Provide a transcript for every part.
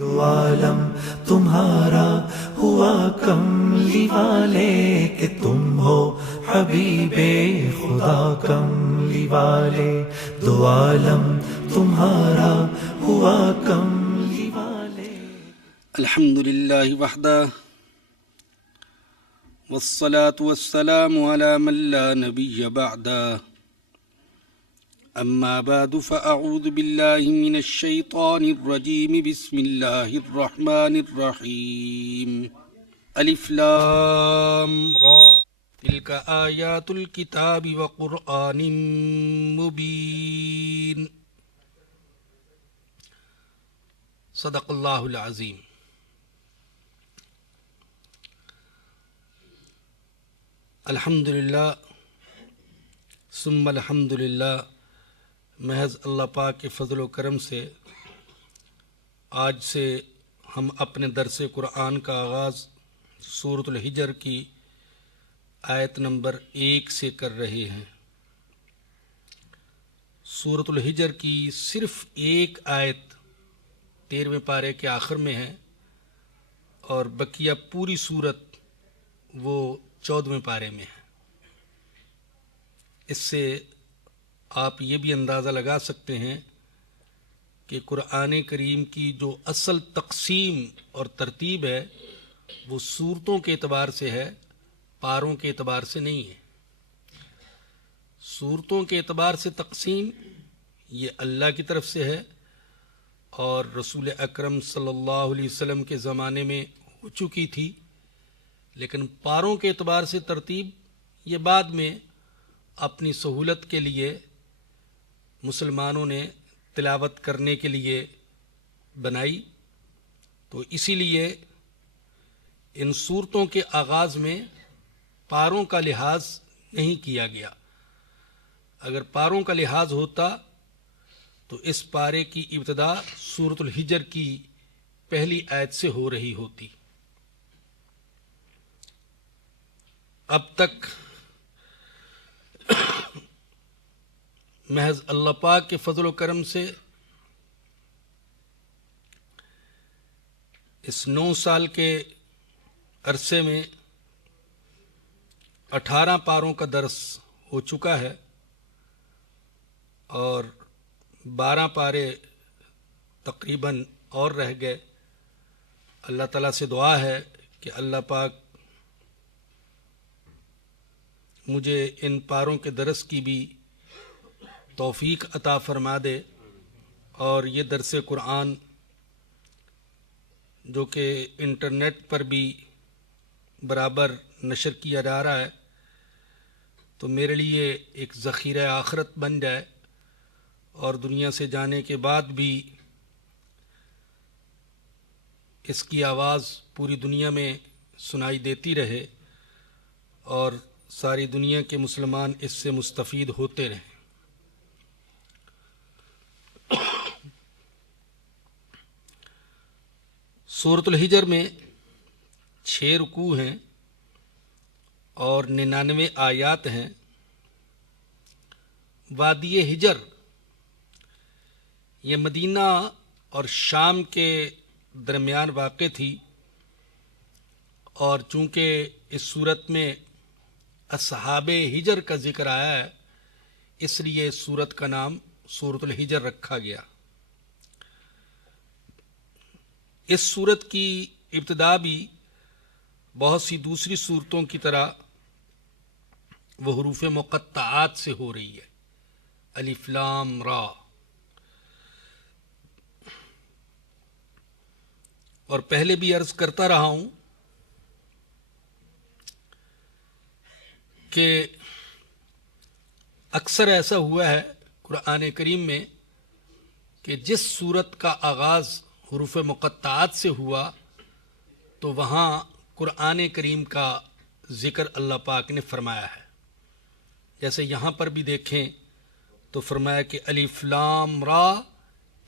دو عالم تمہارا ہوا کملی والے کہ تم ہو حبیب خدا کملی والے. دو عالم تمہارا ہوا کملی والے. الحمد للہ وحدہ والصلاة والسلام على من لا نبی بعدہ. اما بعد فاعوذ باللہ من الشیطان الرجیم. بسم اللہ الرحمن الرحیم. الف لام را تلک آیات الکتاب وقرآن مبین. صدق اللہ العظیم. الحمدللہ ثم الحمدللہ. محض اللہ پاک کے فضل و کرم سے آج سے ہم اپنے درس قرآن کا آغاز سورۃ الحجر کی آیت نمبر 1 سے کر رہے ہیں. سورۃ الحجر کی صرف ایک آیت 13ویں پارے کے آخر میں ہے اور بقیہ پوری سورت وہ 14ویں پارے میں ہے. اس سے آپ یہ بھی اندازہ لگا سکتے ہیں کہ قرآن کریم کی جو اصل تقسیم اور ترتیب ہے وہ سورتوں کے اعتبار سے ہے، پاروں کے اعتبار سے نہیں ہے. سورتوں کے اعتبار سے تقسیم یہ اللہ کی طرف سے ہے اور رسول اکرم صلی اللہ علیہ وسلم کے زمانے میں ہو چکی تھی، لیکن پاروں کے اعتبار سے ترتیب یہ بعد میں اپنی سہولت کے لیے مسلمانوں نے تلاوت کرنے کے لیے بنائی. تو اسی لیے ان صورتوں کے آغاز میں پاروں کا لحاظ نہیں کیا گیا. اگر پاروں کا لحاظ ہوتا تو اس پارے کی ابتدا سورۃ الحجر کی پہلی آیت سے ہو رہی ہوتی. اب تک محض اللہ پاک کے فضل و کرم سے اس 9 سال کے عرصے میں 18 پاروں کا درس ہو چکا ہے اور 12 پارے تقریباً اور رہ گئے. اللہ تعالیٰ سے دعا ہے کہ اللہ پاک مجھے ان پاروں کے درس کی بھی توفیق عطا فرما دے اور یہ درس قرآن جو کہ انٹرنیٹ پر بھی برابر نشر کیا جا رہا ہے تو میرے لیے ایک ذخیرہ آخرت بن جائے اور دنیا سے جانے کے بعد بھی اس کی آواز پوری دنیا میں سنائی دیتی رہے اور ساری دنیا کے مسلمان اس سے مستفید ہوتے رہیں. سورۃ الحجر میں 6 رکوع ہیں اور 99 آیات ہیں. وادی حجر یہ مدینہ اور شام کے درمیان واقع تھی اور چونکہ اس صورت میں اصحاب حجر کا ذکر آیا ہے اس لیے اس صورت کا نام سورۃ الحجر رکھا گیا. اس صورت کی ابتدا بھی بہت سی دوسری صورتوں کی طرح وہ حروف مقطعات سے ہو رہی ہے. الف لام را. اور پہلے بھی عرض کرتا رہا ہوں کہ اکثر ایسا ہوا ہے قرآن کریم میں کہ جس صورت کا آغاز حروف مقطعات سے ہوا تو وہاں قرآن کریم کا ذکر اللہ پاک نے فرمایا ہے. جیسے یہاں پر بھی دیکھیں تو فرمایا کہ الف لام را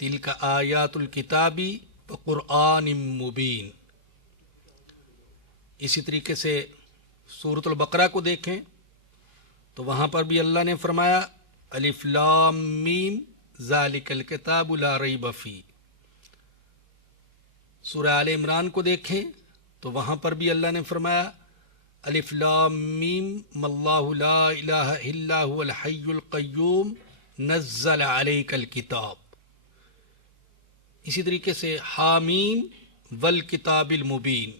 تلک آیات الکتاب وقرآن مبین. اسی طریقے سے سورۃ البقرہ کو دیکھیں تو وہاں پر بھی اللہ نے فرمایا الف لام میم ذالک الکتاب لا ریب فیہ. سورہ آل عمران کو دیکھیں تو وہاں پر بھی اللہ نے فرمایا الف لام میم اللہ لا الہ الا هو الحی القیوم نزل علیک الکتاب. اسی طریقے سے حامیم والکتاب المبین،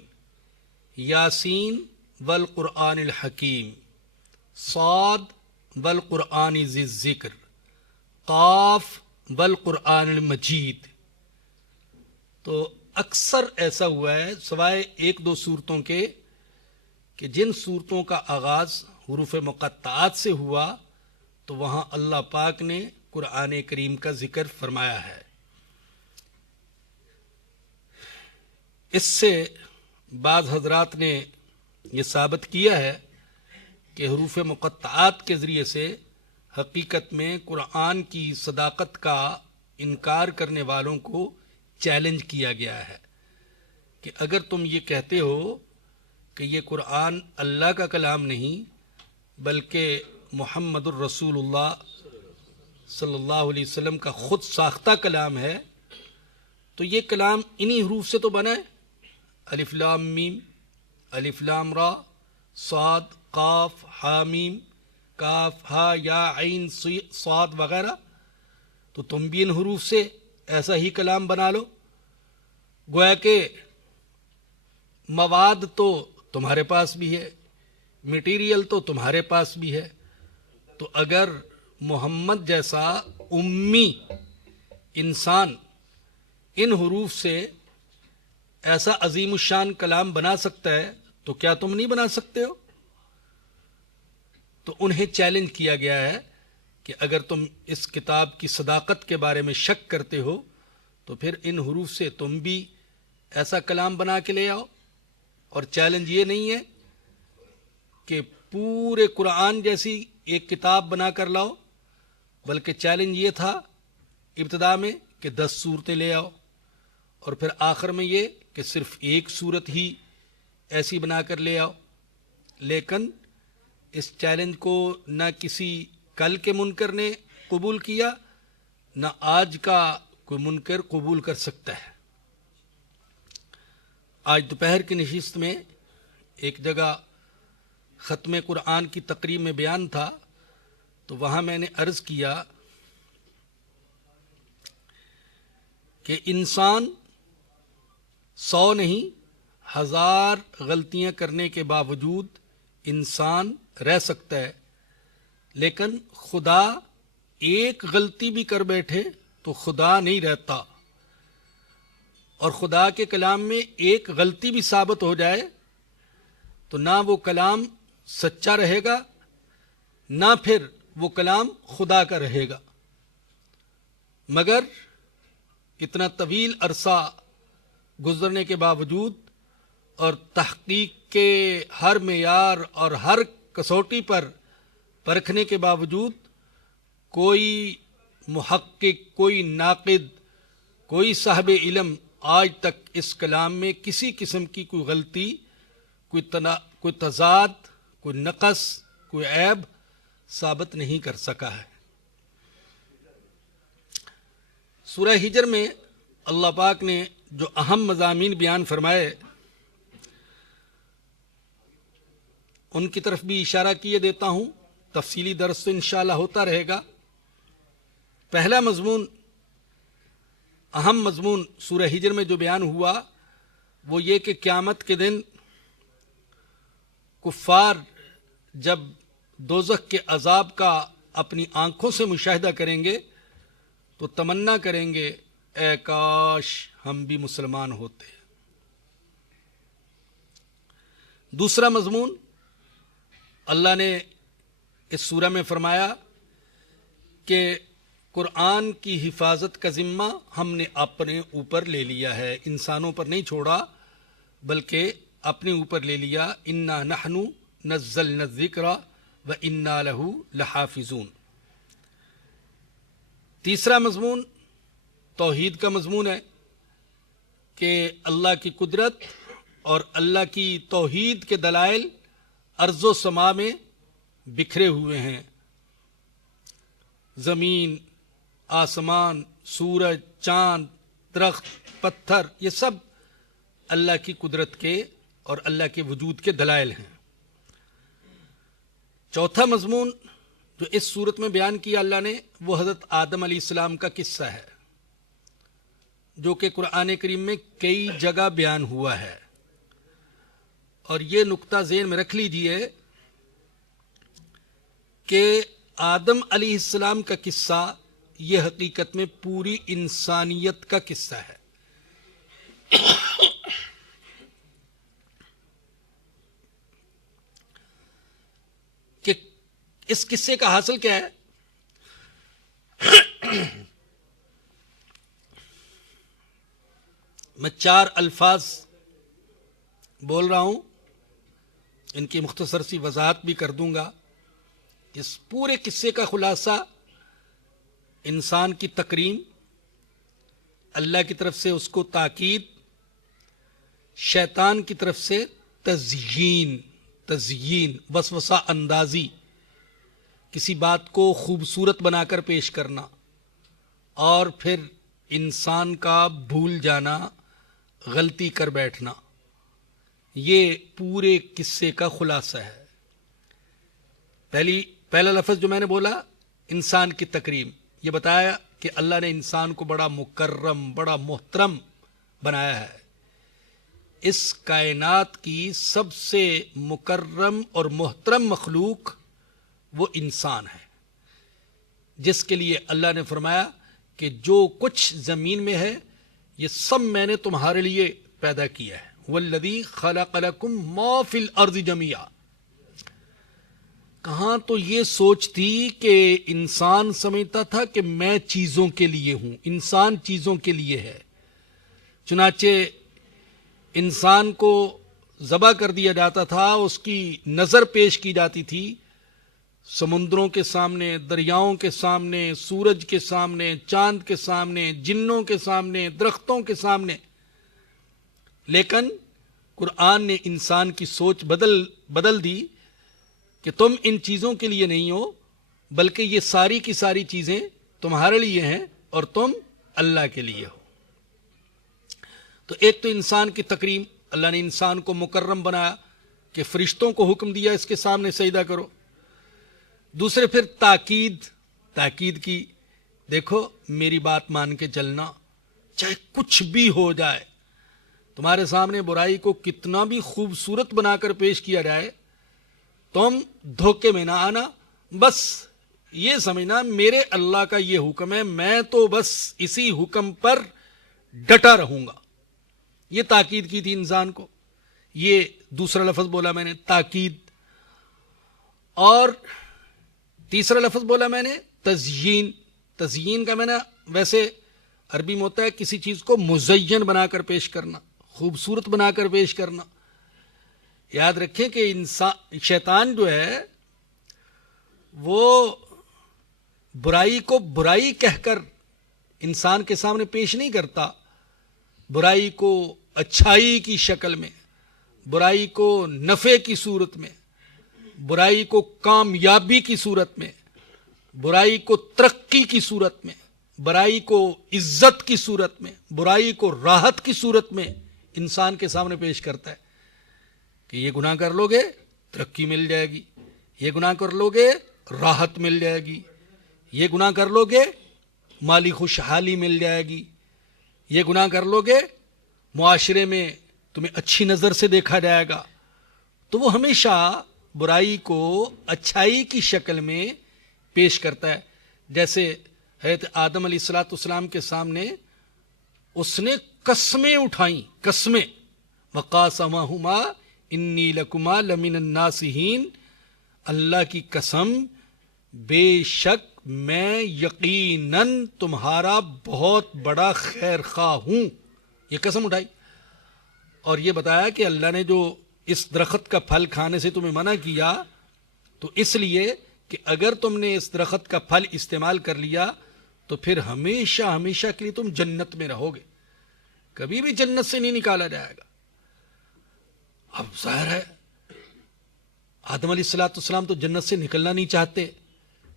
یاسین والقرآن الحکیم، صاد والقرآن ذی الذکر، قاف والقرآن المجید. تو اکثر ایسا ہوا ہے سوائے ایک دو صورتوں کے کہ جن صورتوں کا آغاز حروف مقطعات سے ہوا تو وہاں اللہ پاک نے قرآن کریم کا ذکر فرمایا ہے. اس سے بعض حضرات نے یہ ثابت کیا ہے کہ حروف مقطعات کے ذریعے سے حقیقت میں قرآن کی صداقت کا انکار کرنے والوں کو چیلنج کیا گیا ہے کہ اگر تم یہ کہتے ہو کہ یہ قرآن اللہ کا کلام نہیں بلکہ محمد الرسول اللہ صلی اللہ علیہ وسلم کا خود ساختہ کلام ہے تو یہ کلام انہی حروف سے تو بنا ہے، الف لام میم، الف لام را، صاد قاف حامیم کاف ہا یا عین صاد وغیرہ. تو تم بھی ان حروف سے ایسا ہی کلام بنا لو. گویا کہ مواد تو تمہارے پاس بھی ہے، مٹیریل تو تمہارے پاس بھی ہے. تو اگر محمد جیسا امی انسان ان حروف سے ایسا عظیم الشان کلام بنا سکتا ہے تو کیا تم نہیں بنا سکتے ہو؟ تو انہیں چیلنج کیا گیا ہے کہ اگر تم اس کتاب کی صداقت کے بارے میں شک کرتے ہو تو پھر ان حروف سے تم بھی ایسا کلام بنا کے لے آؤ. اور چیلنج یہ نہیں ہے کہ پورے قرآن جیسی ایک کتاب بنا کر لاؤ، بلکہ چیلنج یہ تھا ابتدا میں کہ 10 صورتیں لے آؤ، اور پھر آخر میں یہ کہ صرف ایک صورت ہی ایسی بنا کر لے آؤ. لیکن اس چیلنج کو نہ کسی کل کے منکر نے قبول کیا، نہ آج کا کوئی منکر قبول کر سکتا ہے. آج دوپہر کی نشست میں ایک جگہ ختم قرآن کی تقریب میں بیان تھا تو وہاں میں نے عرض کیا کہ انسان 100 نہیں 1000 غلطیاں کرنے کے باوجود انسان رہ سکتا ہے، لیکن خدا ایک غلطی بھی کر بیٹھے تو خدا نہیں رہتا. اور خدا کے کلام میں ایک غلطی بھی ثابت ہو جائے تو نہ وہ کلام سچا رہے گا نہ پھر وہ کلام خدا کا رہے گا. مگر اتنا طویل عرصہ گزرنے کے باوجود اور تحقیق کے ہر معیار اور ہر کسوٹی پر پرکھنے کے باوجود کوئی محقق، کوئی ناقد، کوئی صاحب علم آج تک اس کلام میں کسی قسم کی کوئی غلطی، کوئی تضاد، کوئی نقص، کوئی عیب ثابت نہیں کر سکا ہے. سورہ ہجر میں اللہ پاک نے جو اہم مضامین بیان فرمائے ان کی طرف بھی اشارہ کیے دیتا ہوں. تفصیلی درس تو انشاءاللہ ہوتا رہے گا. پہلا مضمون، اہم مضمون سورہ ہجر میں جو بیان ہوا وہ یہ کہ قیامت کے دن کفار جب دوزخ کے عذاب کا اپنی آنکھوں سے مشاہدہ کریں گے تو تمنا کریں گے اے کاش ہم بھی مسلمان ہوتے. دوسرا مضمون اللہ نے اس سورہ میں فرمایا کہ قرآن کی حفاظت کا ذمہ ہم نے اپنے اوپر لے لیا ہے، انسانوں پر نہیں چھوڑا بلکہ اپنے اوپر لے لیا. انا نحن نزلنا الذکر وانا لہ لحافظون. تیسرا مضمون توحید کا مضمون ہے کہ اللہ کی قدرت اور اللہ کی توحید کے دلائل ارض و سما میں بکھرے ہوئے ہیں. زمین، آسمان، سورج، چاند، درخت، پتھر، یہ سب اللہ کی قدرت کے اور اللہ کے وجود کے دلائل ہیں۔ چوتھا مضمون جو اس صورت میں بیان کیا اللہ نے وہ حضرت آدم علیہ السلام کا قصہ ہے، جو کہ قرآن کریم میں کئی جگہ بیان ہوا ہے۔ اور یہ نقطہ ذہن میں رکھ لیجئے کہ آدم علیہ السلام کا قصہ یہ حقیقت میں پوری انسانیت کا قصہ ہے۔ کہ اس قصے کا حاصل کیا ہے؟ میں 4 الفاظ بول رہا ہوں، ان کی مختصر سی وضاحت بھی کر دوں گا۔ اس پورے قصے کا خلاصہ انسان کی تکریم، اللہ کی طرف سے اس کو تاکید، شیطان کی طرف سے تزیین وسوسہ اندازی، کسی بات کو خوبصورت بنا کر پیش کرنا، اور پھر انسان کا بھول جانا، غلطی کر بیٹھنا، یہ پورے قصے کا خلاصہ ہے۔ پہلا لفظ جو میں نے بولا انسان کی تکریم، یہ بتایا کہ اللہ نے انسان کو بڑا مکرم، بڑا محترم بنایا ہے۔ اس کائنات کی سب سے مکرم اور محترم مخلوق وہ انسان ہے، جس کے لیے اللہ نے فرمایا کہ جو کچھ زمین میں ہے یہ سب میں نے تمہارے لیے پیدا کیا ہے۔ والذی خلق لکم ما فی الارض جمیعا۔ کہاں تو یہ سوچ تھی کہ انسان سمجھتا تھا کہ میں چیزوں کے لیے ہوں، انسان چیزوں کے لیے ہے، چنانچہ انسان کو ذبح کر دیا جاتا تھا، اس کی نظر پیش کی جاتی تھی سمندروں کے سامنے، دریاؤں کے سامنے، سورج کے سامنے، چاند کے سامنے، جنوں کے سامنے، درختوں کے سامنے۔ لیکن قرآن نے انسان کی سوچ بدل دی کہ تم ان چیزوں کے لیے نہیں ہو، بلکہ یہ ساری کی ساری چیزیں تمہارے لیے ہیں اور تم اللہ کے لیے ہو۔ تو ایک تو انسان کی تکریم، اللہ نے انسان کو مکرم بنایا کہ فرشتوں کو حکم دیا اس کے سامنے سجدہ کرو۔ دوسرے پھر تاکید کی، دیکھو میری بات مان کے چلنا، چاہے کچھ بھی ہو جائے، تمہارے سامنے برائی کو کتنا بھی خوبصورت بنا کر پیش کیا جائے، تم دھوکے میں نہ آنا، بس یہ سمجھنا میرے اللہ کا یہ حکم ہے، میں تو بس اسی حکم پر ڈٹا رہوں گا۔ یہ تاکید کی تھی انسان کو، یہ دوسرا لفظ بولا میں نے تاکید۔ اور تیسرا لفظ بولا میں نے تزیین کا میں نے ویسے عربی میں ہوتا ہے کسی چیز کو مزین بنا کر پیش کرنا، خوبصورت بنا کر پیش کرنا۔ یاد رکھیں کہ شیطان جو ہے وہ برائی کو برائی کہہ کر انسان کے سامنے پیش نہیں کرتا، برائی کو اچھائی کی شکل میں، برائی کو نفع کی صورت میں، برائی کو کامیابی کی صورت میں، برائی کو ترقی کی صورت میں، برائی کو عزت کی صورت میں، برائی کو راحت کی صورت میں انسان کے سامنے پیش کرتا ہے کہ یہ گناہ کر لو گے ترقی مل جائے گی، یہ گناہ کر لو گے راحت مل جائے گی، یہ گناہ کر لو گے مالی خوشحالی مل جائے گی، یہ گناہ کر لو گے معاشرے میں تمہیں اچھی نظر سے دیکھا جائے گا۔ تو وہ ہمیشہ برائی کو اچھائی کی شکل میں پیش کرتا ہے۔ جیسے حضرت آدم علیہ السلام کے سامنے اس نے قسمیں اٹھائیں، قسمیں، وقاسمہما انی لکما لمن الناصحین، اللہ کی قسم بے شک میں یقیناً تمہارا بہت بڑا خیر خواہ ہوں، یہ قسم اٹھائی۔ اور یہ بتایا کہ اللہ نے جو اس درخت کا پھل کھانے سے تمہیں منع کیا تو اس لیے کہ اگر تم نے اس درخت کا پھل استعمال کر لیا تو پھر ہمیشہ ہمیشہ کے لیے تم جنت میں رہو گے، کبھی بھی جنت سے نہیں نکالا جائے گا۔ اب ظاہر ہے آدم علیہ السلام تو جنت سے نکلنا نہیں چاہتے،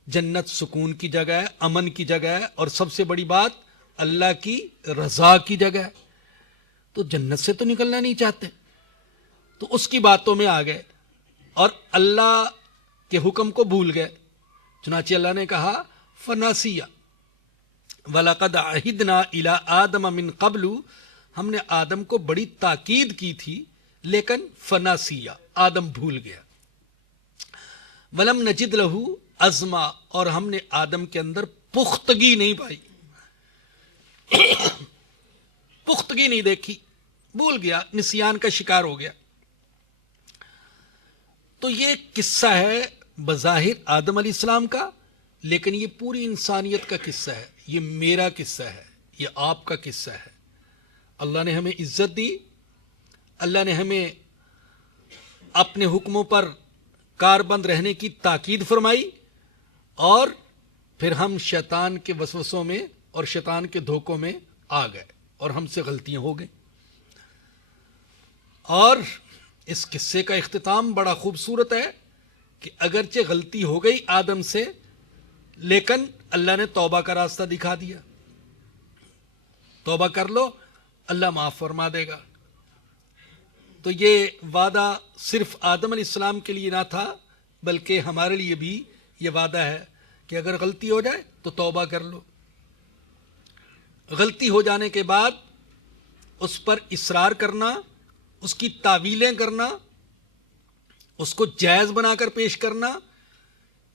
جنت سکون کی جگہ ہے، امن کی جگہ ہے، اور سب سے بڑی بات اللہ کی رضا کی جگہ ہے۔ تو جنت سے تو نکلنا نہیں چاہتے، تو اس کی باتوں میں آ گئے اور اللہ کے حکم کو بھول گئے. چنانچہ اللہ نے کہا فناسیہ وَلَقَدْ عَهِدْنَا إِلَىٰ آدَمَ مِن قَبْلُ، ہم نے آدم کو بڑی تاکید کی تھی لیکن فناسیہ، آدم بھول گیا. وَلَمْ نَجِدْ لَهُ عَزْمًا، اور ہم نے آدم کے اندر پختگی نہیں پائی، پختگی نہیں دیکھی، بھول گیا، نسیان کا شکار ہو گیا. تو یہ قصہ ہے بظاہر آدم علیہ السلام کا، لیکن یہ پوری انسانیت کا قصہ ہے. یہ میرا قصہ ہے، یہ آپ کا قصہ ہے. اللہ نے ہمیں عزت دی، اللہ نے ہمیں اپنے حکموں پر کاربند رہنے کی تاکید فرمائی، اور پھر ہم شیطان کے وسوسوں میں اور شیطان کے دھوکوں میں آ گئے اور ہم سے غلطیاں ہو گئیں. اور اس قصے کا اختتام بڑا خوبصورت ہے کہ اگرچہ غلطی ہو گئی آدم سے، لیکن اللہ نے توبہ کا راستہ دکھا دیا. توبہ کر لو، اللہ معاف فرما دے گا. تو یہ وعدہ صرف آدم علیہ السلام کے لیے نہ تھا، بلکہ ہمارے لیے بھی یہ وعدہ ہے کہ اگر غلطی ہو جائے تو توبہ کر لو. غلطی ہو جانے کے بعد اس پر اصرار کرنا، اس کی تعویلیں کرنا، اس کو جائز بنا کر پیش کرنا،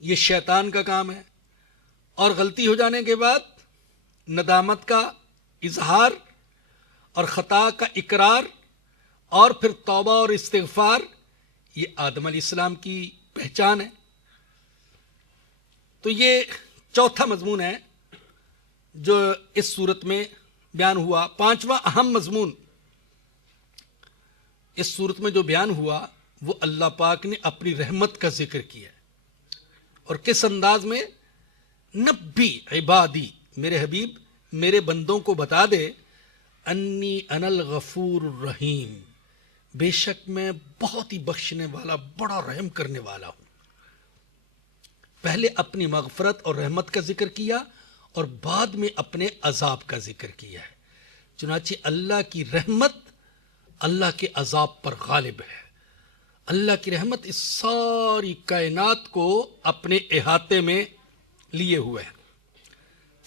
یہ شیطان کا کام ہے. اور غلطی ہو جانے کے بعد ندامت کا اظہار اور خطا کا اقرار اور پھر توبہ اور استغفار، یہ آدم علیہ السلام کی پہچان ہے. تو یہ چوتھا مضمون ہے جو اس صورت میں بیان ہوا. پانچواں اہم مضمون اس صورت میں جو بیان ہوا وہ اللہ پاک نے اپنی رحمت کا ذکر کیا، اور کس انداز میں؟ نبی عبادی، میرے حبیب میرے بندوں کو بتا دے، انی انا الغفور الرحیم، بے شک میں بہت ہی بخشنے والا، بڑا رحم کرنے والا ہوں. پہلے اپنی مغفرت اور رحمت کا ذکر کیا اور بعد میں اپنے عذاب کا ذکر کیا ہے. چنانچہ اللہ کی رحمت اللہ کے عذاب پر غالب ہے. اللہ کی رحمت اس ساری کائنات کو اپنے احاطے میں لیے ہوئے ہے.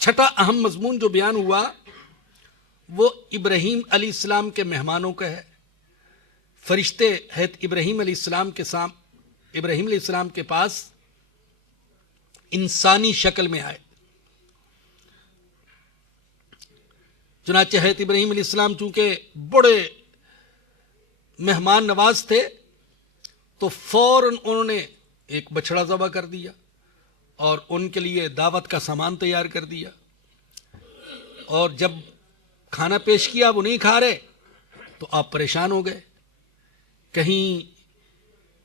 چھٹا اہم مضمون جو بیان ہوا وہ ابراہیم علیہ السلام کے مہمانوں کا ہے. فرشتے حضرت ابراہیم علیہ السلام کے پاس انسانی شکل میں آئے. چنانچہ حضرت ابراہیم علیہ السلام چونکہ بڑے مہمان نواز تھے تو فوراً انہوں نے ایک بچڑا ذبح کر دیا اور ان کے لیے دعوت کا سامان تیار کر دیا. اور جب کھانا پیش کیا وہ نہیں کھا رہے تو آپ پریشان ہو گئے، کہیں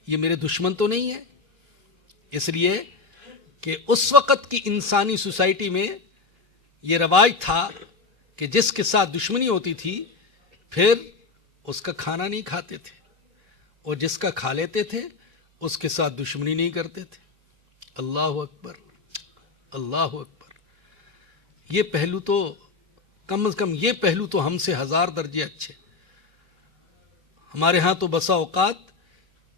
یہ میرے دشمن تو نہیں ہے. اس لیے کہ اس وقت کی انسانی سوسائٹی میں یہ رواج تھا کہ جس کے ساتھ دشمنی ہوتی تھی پھر اس کا کھانا نہیں کھاتے تھے، اور جس کا کھا لیتے تھے اس کے ساتھ دشمنی نہیں کرتے تھے. اللہ اکبر، اللہ اکبر. یہ پہلو تو کم از کم یہ پہلو تو ہم سے 1000 درجے اچھے. ہمارے ہاں تو بسا اوقات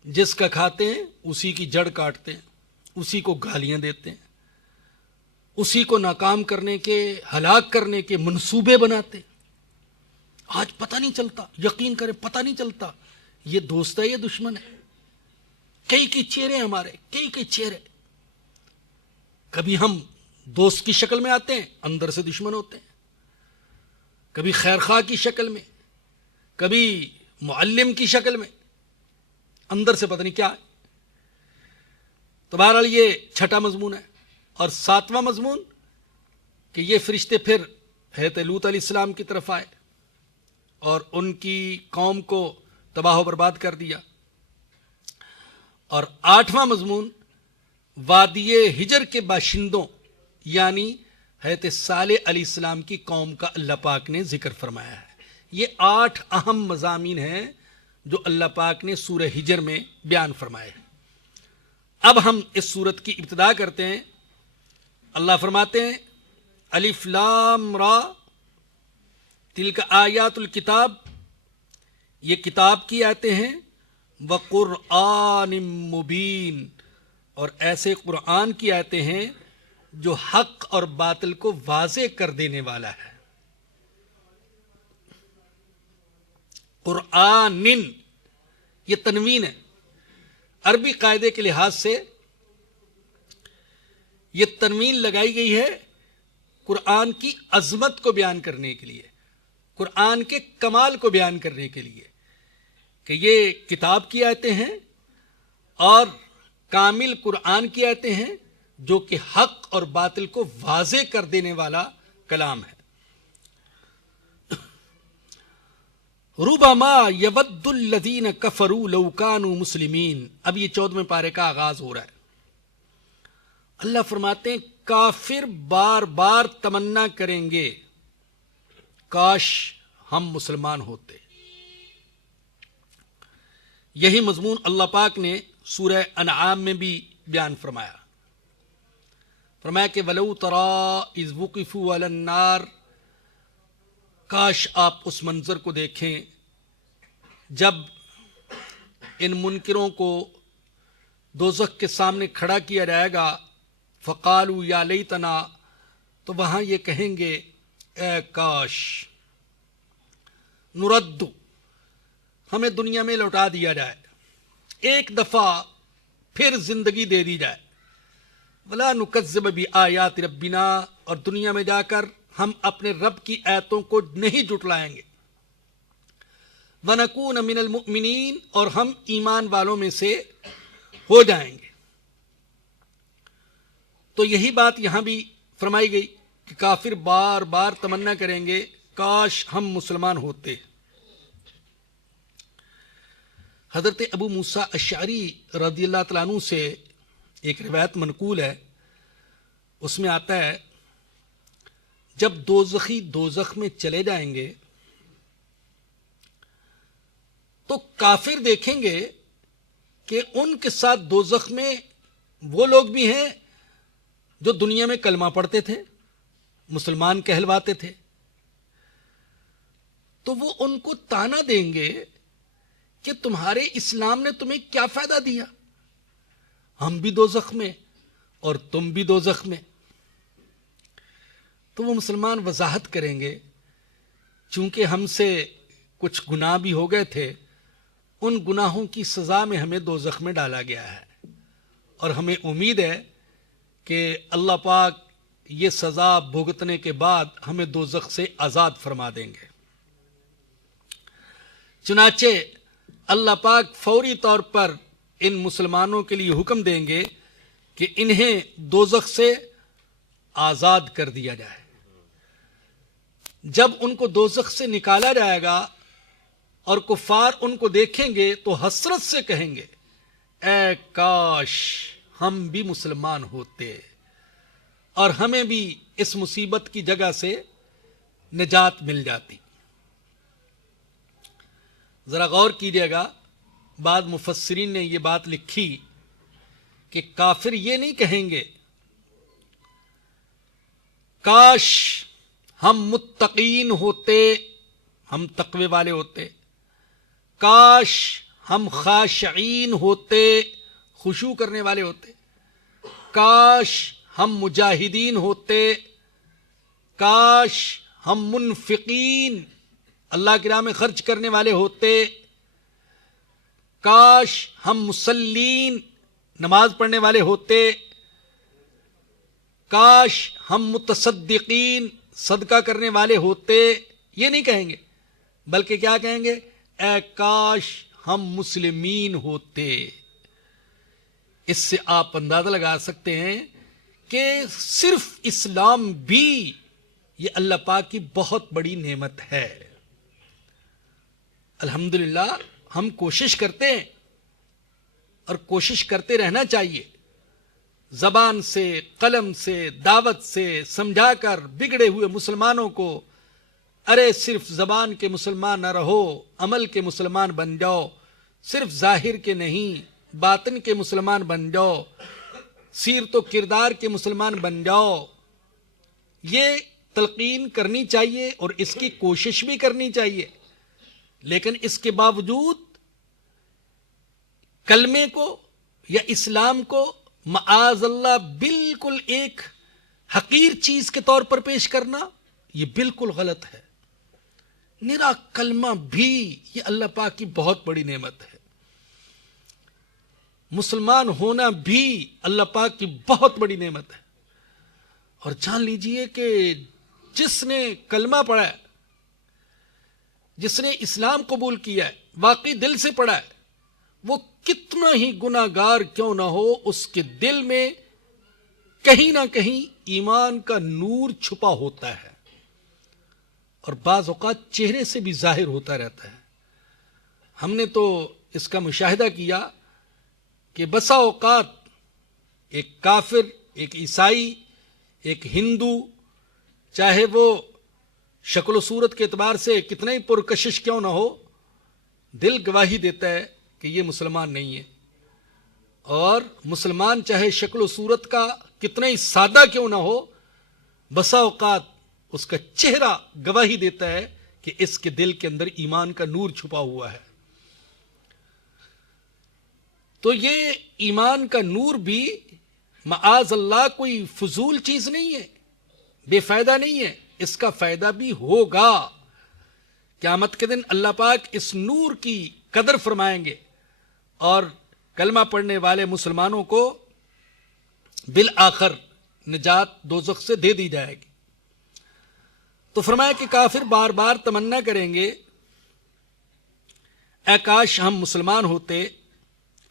جس کا کھاتے ہیں اسی کی جڑ کاٹتے ہیں، اسی کو گالیاں دیتے ہیں، اسی کو ناکام کرنے کے، ہلاک کرنے کے منصوبے بناتے ہیں. آج پتہ نہیں چلتا، یقین کریں پتہ نہیں چلتا یہ دوست ہے یہ دشمن ہے. کئی چہرے ہمارے، کئی چہرے. کبھی ہم دوست کی شکل میں آتے ہیں، اندر سے دشمن ہوتے ہیں. کبھی خیرخواہ کی شکل میں، کبھی معلم کی شکل میں، اندر سے پتہ نہیں کیا ہے. تو بہرحال یہ چھٹا مضمون ہے. اور 7واں مضمون کہ یہ فرشتے پھر حضرت لوط علیہ السلام کی طرف آئے اور ان کی قوم کو تباہ و برباد کر دیا. اور 8واں مضمون وادی ہجر کے باشندوں یعنی حضرت صالح علیہ السلام کی قوم کا اللہ پاک نے ذکر فرمایا ہے. یہ 8 اہم مضامین ہیں جو اللہ پاک نے سورہ ہجر میں بیان فرمائے ہیں. اب ہم اس سورت کی ابتدا کرتے ہیں. اللہ فرماتے ہیں الف لام را تلک آیات الکتاب یہ کتاب کی آیتیں ہیں، وَقُرْآنٍ مُبِينٍ، اور ایسے قرآن کی آیتیں ہیں جو حق اور باطل کو واضح کر دینے والا ہے۔ قرآن، یہ تنوین ہے۔ عربی قاعدے کے لحاظ سے یہ تنوین لگائی گئی ہے قرآن کی عظمت کو بیان کرنے کے لیے، قرآن کے کمال کو بیان کرنے کے لیے، کہ یہ کتاب کی آیتیں ہیں اور کامل قرآن کی آیتیں ہیں جو کہ حق اور باطل کو واضح کر دینے والا کلام ہے۔ ربما یود الذین کفروا لو کانوا مسلمین، اب یہ 14ویں پارے کا آغاز ہو رہا ہے۔ اللہ فرماتے ہیں کافر بار بار تمنا کریں گے کاش ہم مسلمان ہوتے۔ یہی مضمون اللہ پاک نے سورہ انعام میں بھی بیان فرمایا کہ وَلَوْ تَرَىٰ إِذْ وُقِفُوا عَلَى النَّارِ، کاش آپ اس منظر کو دیکھیں جب ان منکروں کو دوزخ کے سامنے کھڑا کیا جائے گا، فَقَالُوا يَا لَيْتَنَا، تو وہاں یہ کہیں گے اے کاش، نُرَدُّ، ہمیں دنیا میں لوٹا دیا جائے، ایک دفعہ پھر زندگی دے دی جائے، وَلَا نُكَذِّبَ بِآيَاتِ رَبِّنَا، اور دنیا میں جا کر ہم اپنے رب کی آیتوں کو نہیں جھٹلائیں گے، وَنَكُونَ مِنَ الْمُؤْمِنِينَ، اور ہم ایمان والوں میں سے ہو جائیں گے۔ تو یہی بات یہاں بھی فرمائی گئی کہ کافر بار بار تمنا کریں گے کاش ہم مسلمان ہوتے۔ حضرت ابو موسیٰ اشعری رضی اللہ تعالیٰ عنہ سے ایک روایت منقول ہے، اس میں آتا ہے جب دوزخی دوزخ میں چلے جائیں گے تو کافر دیکھیں گے کہ ان کے ساتھ دوزخ میں وہ لوگ بھی ہیں جو دنیا میں کلمہ پڑھتے تھے، مسلمان کہلواتے تھے، تو وہ ان کو تانا دیں گے کہ تمہارے اسلام نے تمہیں کیا فائدہ دیا، ہم بھی دوزخ میں اور تم بھی دوزخ میں۔ تو وہ مسلمان وضاحت کریں گے چونکہ ہم سے کچھ گناہ بھی ہو گئے تھے، ان گناہوں کی سزا میں ہمیں دوزخ میں ڈالا گیا ہے، اور ہمیں امید ہے کہ اللہ پاک یہ سزا بھگتنے کے بعد ہمیں دوزخ سے آزاد فرما دیں گے۔ چنانچہ اللہ پاک فوری طور پر ان مسلمانوں کے لیے حکم دیں گے کہ انہیں دوزخ سے آزاد کر دیا جائے۔ جب ان کو دوزخ سے نکالا جائے گا اور کفار ان کو دیکھیں گے تو حسرت سے کہیں گے اے کاش ہم بھی مسلمان ہوتے اور ہمیں بھی اس مصیبت کی جگہ سے نجات مل جاتی۔ ذرا غور کیجیے گا، بعض مفسرین نے یہ بات لکھی کہ کافر یہ نہیں کہیں گے کاش ہم متقین ہوتے، ہم تقوی والے ہوتے، کاش ہم خاشعین ہوتے، خشوع کرنے والے ہوتے، کاش ہم مجاہدین ہوتے، کاش ہم منفقین، اللہ کی راہ میں خرچ کرنے والے ہوتے، کاش ہم مسلین، نماز پڑھنے والے ہوتے، کاش ہم متصدقین، صدقہ کرنے والے ہوتے۔ یہ نہیں کہیں گے، بلکہ کیا کہیں گے اے کاش ہم مسلمین ہوتے۔ اس سے آپ اندازہ لگا سکتے ہیں کہ صرف اسلام بھی یہ اللہ پاک کی بہت بڑی نعمت ہے۔ الحمدللہ ہم کوشش کرتے ہیں اور کوشش کرتے رہنا چاہیے، زبان سے، قلم سے، دعوت سے سمجھا کر بگڑے ہوئے مسلمانوں کو ارے صرف زبان کے مسلمان نہ رہو، عمل کے مسلمان بن جاؤ، صرف ظاہر کے نہیں باطن کے مسلمان بن جاؤ، سیرت و کردار کے مسلمان بن جاؤ، یہ تلقین کرنی چاہیے اور اس کی کوشش بھی کرنی چاہیے۔ لیکن اس کے باوجود کلمے کو یا اسلام کو معاذ اللہ بالکل ایک حقیر چیز کے طور پر پیش کرنا یہ بالکل غلط ہے. نرا کلمہ بھی یہ اللہ پاک کی بہت بڑی نعمت ہے. مسلمان ہونا بھی اللہ پاک کی بہت بڑی نعمت ہے. اور جان لیجئے کہ جس نے کلمہ پڑھا ہے، جس نے اسلام قبول کیا ہے، واقعی دل سے پڑھا ہے، وہ کتنا ہی گناہ گار کیوں نہ ہو، اس کے دل میں کہیں نہ کہیں ایمان کا نور چھپا ہوتا ہے، اور بعض اوقات چہرے سے بھی ظاہر ہوتا رہتا ہے. ہم نے تو اس کا مشاہدہ کیا کہ بسا اوقات ایک کافر، ایک عیسائی، ایک ہندو، چاہے وہ شکل و صورت کے اعتبار سے کتنا ہی پرکشش کیوں نہ ہو، دل گواہی دیتا ہے کہ یہ مسلمان نہیں ہے. اور مسلمان چاہے شکل و صورت کا کتنا ہی سادہ کیوں نہ ہو، بسا اوقات اس کا چہرہ گواہی دیتا ہے کہ اس کے دل کے اندر ایمان کا نور چھپا ہوا ہے. تو یہ ایمان کا نور بھی معاذ اللہ کوئی فضول چیز نہیں ہے، بے فائدہ نہیں ہے. اس کا فائدہ بھی ہوگا. قیامت کے دن اللہ پاک اس نور کی قدر فرمائیں گے اور کلمہ پڑھنے والے مسلمانوں کو بالآخر نجات دوزخ سے دے دی جائے گی. تو فرمایا کہ کافر بار بار تمنا کریں گے اے کاش ہم مسلمان ہوتے.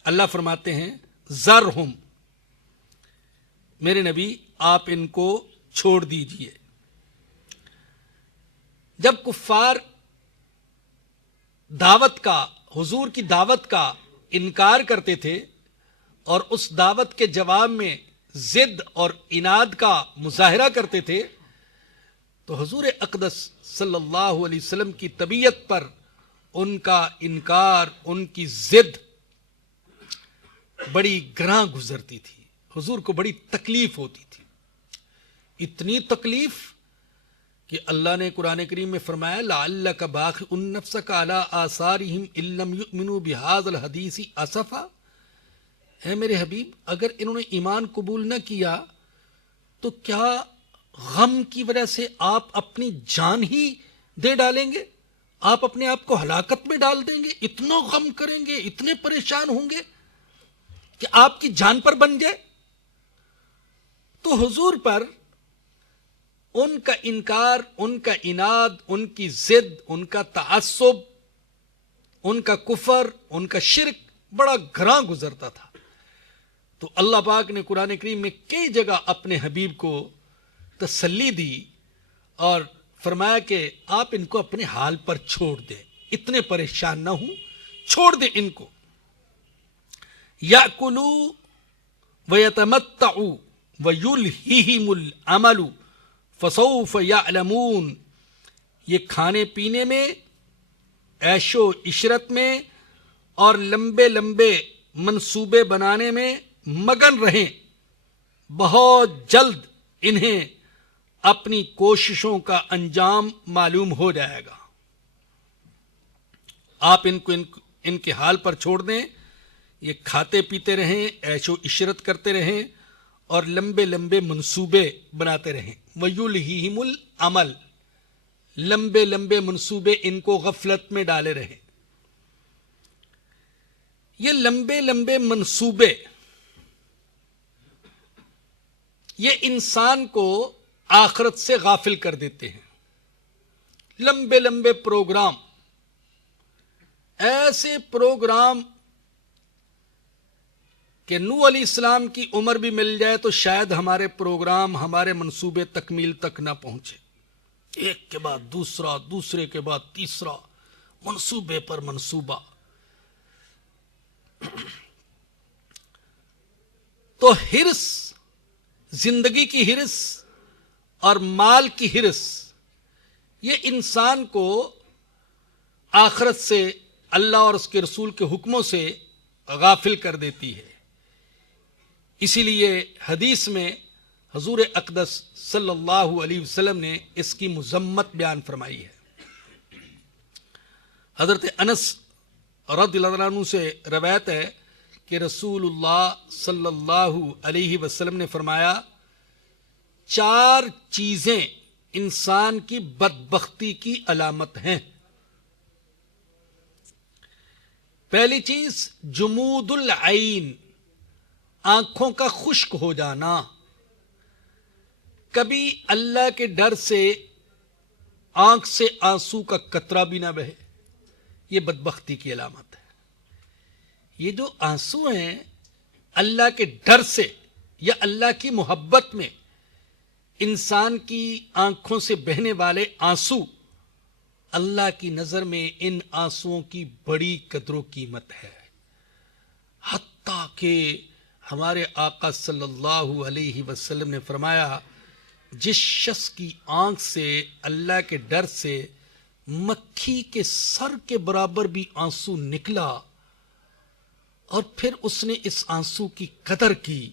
اللہ فرماتے ہیں ذرہم، میرے نبی آپ ان کو چھوڑ دیجئے. جب کفار دعوت کا، حضور کی دعوت کا انکار کرتے تھے اور اس دعوت کے جواب میں ضد اور عناد کا مظاہرہ کرتے تھے، تو حضور اقدس صلی اللہ علیہ وسلم کی طبیعت پر ان کا انکار، ان کی ضد بڑی گراں گزرتی تھی. حضور کو بڑی تکلیف ہوتی تھی، اتنی تکلیف کہ اللہ نے قرآن کریم میں فرمایا لعلک باخع نفسک علی آثارہم ان لم یؤمنوا بہذا الحدیث اسفا. اے میرے حبیب، اگر انہوں نے ایمان قبول نہ کیا تو کیا غم کی وجہ سے آپ اپنی جان ہی دے ڈالیں گے؟ آپ اپنے آپ کو ہلاکت میں ڈال دیں گے؟ اتنا غم کریں گے، اتنے پریشان ہوں گے کہ آپ کی جان پر بن جائے؟ تو حضور پر ان کا انکار، ان کا عناد، ان کی ضد، ان کا تعصب، ان کا کفر، ان کا شرک بڑا گراں گزرتا تھا. تو اللہ پاک نے قرآن کریم میں کئی جگہ اپنے حبیب کو تسلی دی اور فرمایا کہ آپ ان کو اپنے حال پر چھوڑ دیں، اتنے پریشان نہ ہوں، چھوڑ دیں ان کو. یأکلوا ویتمتعوا ویلہہم العمل فسوف یعلمون. یہ کھانے پینے میں، عیش و عشرت میں اور لمبے لمبے منصوبے بنانے میں مگن رہیں. بہت جلد انہیں اپنی کوششوں کا انجام معلوم ہو جائے گا. آپ ان کے حال پر چھوڑ دیں، یہ کھاتے پیتے رہیں، عیش و عشرت کرتے رہیں اور لمبے لمبے منصوبے بناتے رہیں. وَيُلْهِهِمُ الْعَمَلِ، لمبے لمبے منصوبے ان کو غفلت میں ڈالے رہیں. یہ لمبے لمبے منصوبے یہ انسان کو آخرت سے غافل کر دیتے ہیں. لمبے لمبے پروگرام، ایسے پروگرام کہ نوح علیہ السلام کی عمر بھی مل جائے تو شاید ہمارے پروگرام، ہمارے منصوبے تکمیل تک نہ پہنچے. ایک کے بعد دوسرا، دوسرے کے بعد تیسرا، منصوبے پر منصوبہ. تو ہرس، زندگی کی ہرس اور مال کی ہرس، یہ انسان کو آخرت سے، اللہ اور اس کے رسول کے حکموں سے غافل کر دیتی ہے. اسی لیے حدیث میں حضور اقدس صلی اللہ علیہ وسلم نے اس کی مذمت بیان فرمائی ہے. حضرت انس رضی اللہ عنہ سے روایت ہے کہ رسول اللہ صلی اللہ علیہ وسلم نے فرمایا 4 چیزیں انسان کی بدبختی کی علامت ہیں۔ پہلی چیز جمود العین، آنکھوں کا خشک ہو جانا، کبھی اللہ کے ڈر سے آنکھ سے آنسو کا قطرہ بھی نہ بہے، یہ بدبختی کی علامت ہے۔ یہ جو آنسو ہیں اللہ کے ڈر سے یا اللہ کی محبت میں انسان کی آنکھوں سے بہنے والے آنسو، اللہ کی نظر میں ان آنسوؤں کی بڑی قدر و قیمت ہے، حتیٰ کہ ہمارے آقا صلی اللہ علیہ وسلم نے فرمایا جس شخص کی آنکھ سے اللہ کے ڈر سے مکھی کے سر کے برابر بھی آنسو نکلا اور پھر اس نے اس آنسو کی قدر کی،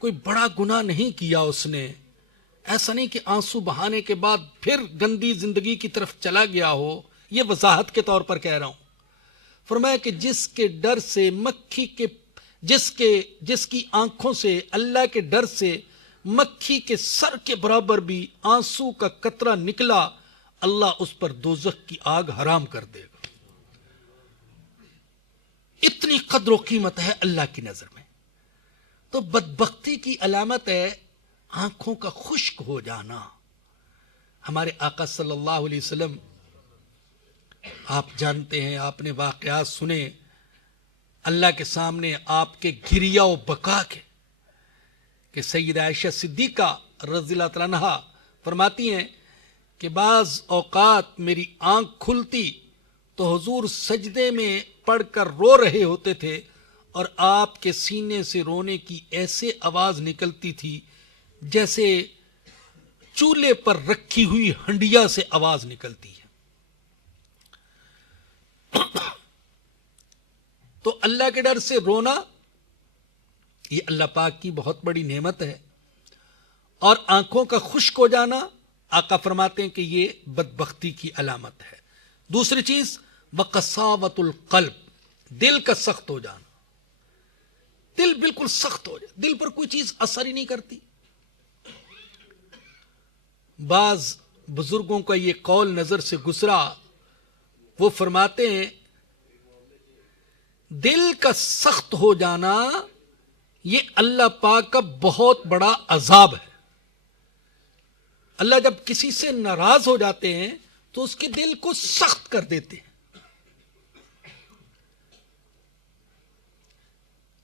کوئی بڑا گناہ نہیں کیا اس نے، ایسا نہیں کہ آنسو بہانے کے بعد پھر گندی زندگی کی طرف چلا گیا ہو، یہ وضاحت کے طور پر کہہ رہا ہوں۔ فرمایا کہ جس کے ڈر سے مکھی کے جس کی آنکھوں سے اللہ کے ڈر سے مکھی کے سر کے برابر بھی آنسو کا قطرہ نکلا، اللہ اس پر دوزخ کی آگ حرام کر دے گا۔ اتنی قدر و قیمت ہے اللہ کی نظر میں۔ تو بدبختی کی علامت ہے آنکھوں کا خشک ہو جانا۔ ہمارے آقا صلی اللہ علیہ وسلم، آپ جانتے ہیں، آپ نے واقعات سنے اللہ کے سامنے آپ کے گریہ و بکا کے، کہ سیدہ عائشہ صدیقہ رضی اللہ تعالیٰ عنہا فرماتی ہیں کہ بعض اوقات میری آنکھ کھلتی تو حضور سجدے میں پڑھ کر رو رہے ہوتے تھے اور آپ کے سینے سے رونے کی ایسے آواز نکلتی تھی جیسے چولہے پر رکھی ہوئی ہنڈیا سے آواز نکلتی ہے۔ تو اللہ کے ڈر سے رونا یہ اللہ پاک کی بہت بڑی نعمت ہے، اور آنکھوں کا خشک ہو جانا آقا فرماتے ہیں کہ یہ بدبختی کی علامت ہے۔ دوسری چیز وقساوۃ القلب، دل کا سخت ہو جانا، دل بالکل سخت ہو جائے، دل پر کوئی چیز اثر ہی نہیں کرتی۔ بعض بزرگوں کا یہ قول نظر سے گزرا، وہ فرماتے ہیں دل کا سخت ہو جانا یہ اللہ پاک کا بہت بڑا عذاب ہے۔ اللہ جب کسی سے ناراض ہو جاتے ہیں تو اس کے دل کو سخت کر دیتے ہیں۔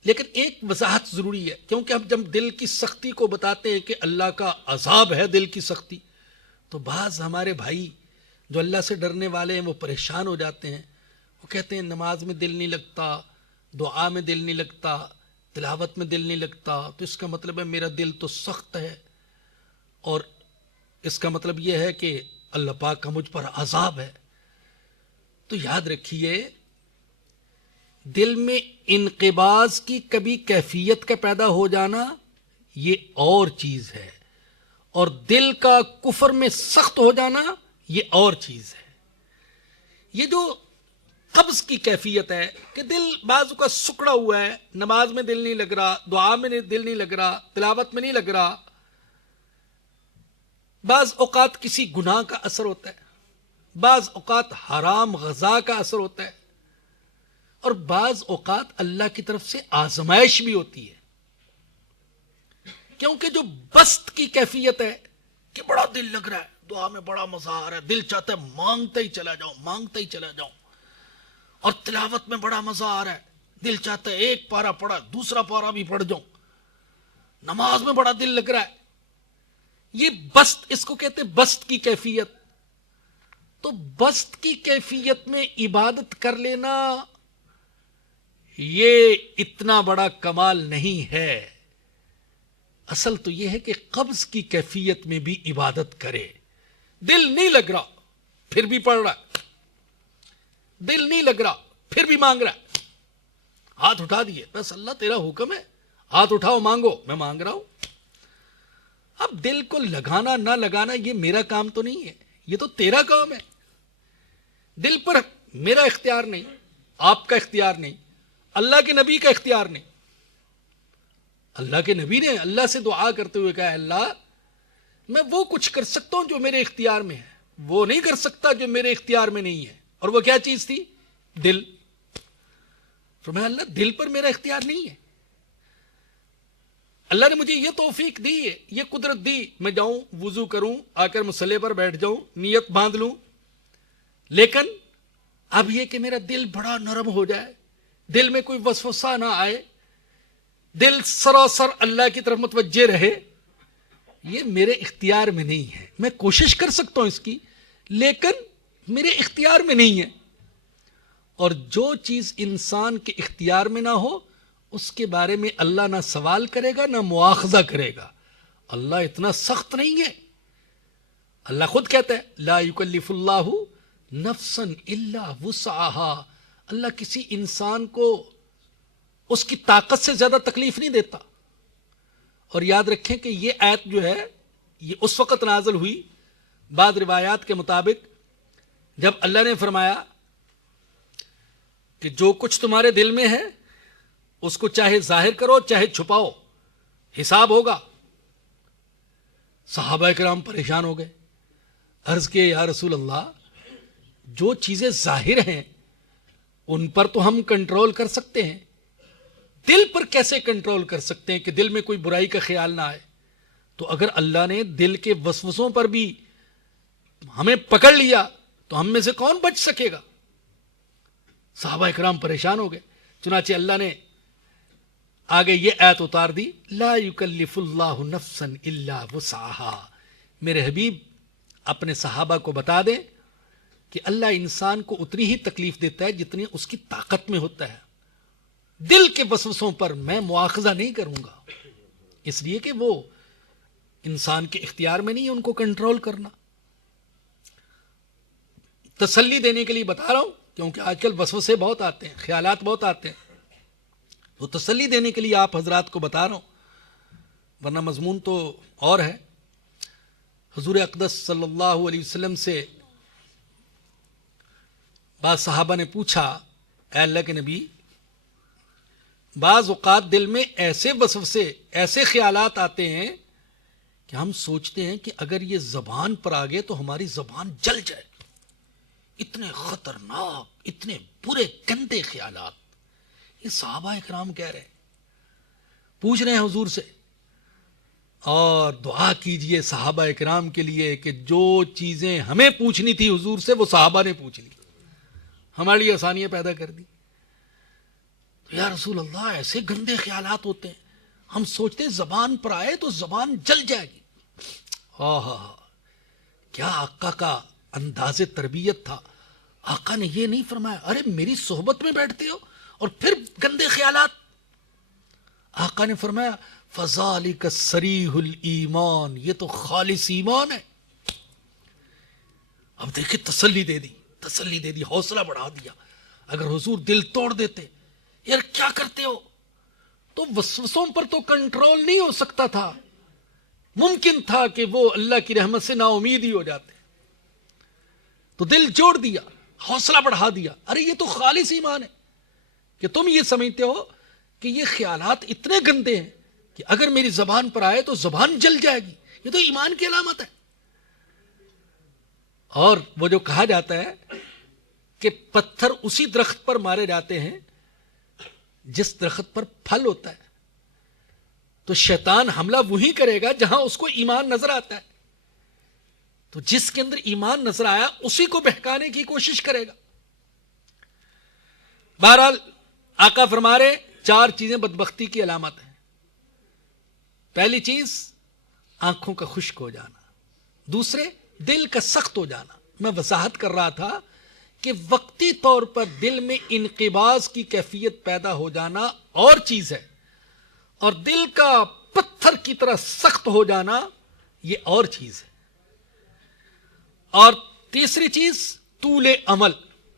لیکن ایک وضاحت ضروری ہے، کیونکہ ہم جب دل کی سختی کو بتاتے ہیں کہ اللہ کا عذاب ہے دل کی سختی، تو بعض ہمارے بھائی جو اللہ سے ڈرنے والے ہیں وہ پریشان ہو جاتے ہیں، وہ کہتے ہیں نماز میں دل نہیں لگتا، دعا میں دل نہیں لگتا، تلاوت میں دل نہیں لگتا، تو اس کا مطلب ہے میرا دل تو سخت ہے، اور اس کا مطلب یہ ہے کہ اللہ پاک کا مجھ پر عذاب ہے۔ تو یاد رکھیے دل میں انقباض کی کبھی کیفیت کا پیدا ہو جانا یہ اور چیز ہے، اور دل کا کفر میں سخت ہو جانا یہ اور چیز ہے۔ یہ جو قبض کی کیفیت ہے کہ دل بعض کا سکڑا ہوا ہے، نماز میں دل نہیں لگ رہا، دعا میں دل نہیں لگ رہا، تلاوت میں نہیں لگ رہا، بعض اوقات کسی گناہ کا اثر ہوتا ہے، بعض اوقات حرام غذا کا اثر ہوتا ہے، اور بعض اوقات اللہ کی طرف سے آزمائش بھی ہوتی ہے۔ کیونکہ جو بست کی کیفیت ہے کہ بڑا دل لگ رہا ہے، دعا میں بڑا مزہ آ رہا ہے، دل چاہتا ہے مانگتا ہی چلا جاؤں، مانگتا ہی چلا جاؤں، اور تلاوت میں بڑا مزہ آ رہا ہے، دل چاہتا ہے ایک پارہ پڑھا دوسرا پارہ بھی پڑھ جاؤں، نماز میں بڑا دل لگ رہا ہے، یہ بست، اس کو کہتے ہیں بست کی کیفیت۔ تو بست کی کیفیت میں عبادت کر لینا یہ اتنا بڑا کمال نہیں ہے، اصل تو یہ ہے کہ قبض کی کیفیت میں بھی عبادت کرے۔ دل نہیں لگ رہا پھر بھی پڑھ رہا ہے، دل نہیں لگ رہا پھر بھی مانگ رہا ہے، ہاتھ اٹھا دیے، بس اللہ تیرا حکم ہے، ہاتھ اٹھاؤ مانگو، میں مانگ رہا ہوں۔ اب دل کو لگانا نہ لگانا یہ میرا کام تو نہیں ہے، یہ تو تیرا کام ہے۔ دل پر میرا اختیار نہیں، آپ کا اختیار نہیں، اللہ کے نبی کا اختیار نہیں. اللہ کے نبی نے اللہ سے دعا کرتے ہوئے کہا اللہ میں وہ کچھ کر سکتا ہوں جو میرے اختیار میں ہے، وہ نہیں کر سکتا جو میرے اختیار میں نہیں ہے. اور وہ کیا چیز تھی؟ دل. فرمایا اللہ دل پر میرا اختیار نہیں ہے. اللہ نے مجھے یہ توفیق دی ہے، یہ قدرت دی، میں جاؤں وضو کروں، آ کر مصلی پر بیٹھ جاؤں، نیت باندھ لوں، لیکن اب یہ کہ میرا دل بڑا نرم ہو جائے، دل میں کوئی وسوسہ نہ آئے، دل سراسر اللہ کی طرف متوجہ رہے، یہ میرے اختیار میں نہیں ہے. میں کوشش کر سکتا ہوں اس کی، لیکن میرے اختیار میں نہیں ہے. اور جو چیز انسان کے اختیار میں نہ ہو اس کے بارے میں اللہ نہ سوال کرے گا نہ مواخذہ کرے گا. اللہ اتنا سخت نہیں ہے. اللہ خود کہتا ہے لا یکلف اللہ نفسا الا وسعها. اللہ کسی انسان کو اس کی طاقت سے زیادہ تکلیف نہیں دیتا. اور یاد رکھیں کہ یہ آیت جو ہے یہ اس وقت نازل ہوئی بعض روایات کے مطابق جب اللہ نے فرمایا کہ جو کچھ تمہارے دل میں ہے اس کو چاہے ظاہر کرو چاہے چھپاؤ، حساب ہوگا. صحابہ کرام پریشان ہو گئے، عرض کیے یا رسول اللہ جو چیزیں ظاہر ہیں ان پر تو ہم کنٹرول کر سکتے ہیں، دل پر کیسے کنٹرول کر سکتے ہیں کہ دل میں کوئی برائی کا خیال نہ آئے؟ تو اگر اللہ نے دل کے وسوسوں پر بھی ہمیں پکڑ لیا تو ہم میں سے کون بچ سکے گا؟ صحابہ اکرام پریشان ہو گئے. چنانچہ اللہ نے آگے یہ آیت اتار دی لا یکلف اللہ نفسا الا وسعها. میرے حبیب اپنے صحابہ کو بتا دیں کہ اللہ انسان کو اتنی ہی تکلیف دیتا ہے جتنی اس کی طاقت میں ہوتا ہے. دل کے وسوسوں پر میں مواخذہ نہیں کروں گا، اس لیے کہ وہ انسان کے اختیار میں نہیں ہے ان کو کنٹرول کرنا. تسلی دینے کے لیے بتا رہا ہوں کیونکہ آج کل وسوسے بہت آتے ہیں، خیالات بہت آتے ہیں، تو تسلی دینے کے لیے آپ حضرات کو بتا رہا ہوں، ورنہ مضمون تو اور ہے. حضور اقدس صلی اللہ علیہ وسلم سے بعض صحابہ نے پوچھا اے اللہ کے نبی بعض اوقات دل میں ایسے وسوسے ایسے خیالات آتے ہیں کہ ہم سوچتے ہیں کہ اگر یہ زبان پر آ گئے تو ہماری زبان جل جائے. اتنے خطرناک اتنے برے گندے خیالات یہ صحابہ اکرام کہہ رہے ہیں، پوچھ رہے ہیں حضور سے. اور دعا کیجئے صحابہ اکرام کے لیے کہ جو چیزیں ہمیں پوچھنی تھی حضور سے وہ صحابہ نے پوچھ لی، ہمارے لیے آسانیاں پیدا کر دی. تو یا رسول اللہ ایسے گندے خیالات ہوتے ہیں، ہم سوچتے ہیں زبان پر آئے تو زبان جل جائے گی. کیا آقا کا انداز تربیت تھا. آقا نے یہ نہیں فرمایا ارے میری صحبت میں بیٹھتے ہو اور پھر گندے خیالات. آقا نے فرمایا فذالک صریح الایمان، یہ تو خالص ایمان ہے. اب دیکھیں تسلی دے دی، حوصلہ بڑھا دیا. اگر حضور دل توڑ دیتے یار کیا کرتے ہو، تو وسوسوں پر تو کنٹرول نہیں ہو سکتا تھا، ممکن تھا کہ وہ اللہ کی رحمت سے نا امید ہی ہو جاتے. تو دل جوڑ دیا، حوصلہ بڑھا دیا. ارے یہ تو خالص ایمان ہے کہ تم یہ سمجھتے ہو کہ یہ خیالات اتنے گندے ہیں کہ اگر میری زبان پر آئے تو زبان جل جائے گی. یہ تو ایمان کی علامت ہے. اور وہ جو کہا جاتا ہے کہ پتھر اسی درخت پر مارے جاتے ہیں جس درخت پر پھل ہوتا ہے، تو شیطان حملہ وہی کرے گا جہاں اس کو ایمان نظر آتا ہے. تو جس کے اندر ایمان نظر آیا اسی کو بہکانے کی کوشش کرے گا. بہرحال آقا فرما رہے 4 چیزیں بدبختی کی علامت ہیں. پہلی چیز آنکھوں کا خشک ہو جانا، دوسرے دل کا سخت ہو جانا. میں وضاحت کر رہا تھا کہ وقتی طور پر دل میں انقباض کی کیفیت پیدا ہو جانا اور چیز ہے، اور دل کا پتھر کی طرح سخت ہو جانا یہ اور چیز ہے. اور تیسری چیز طول عمل،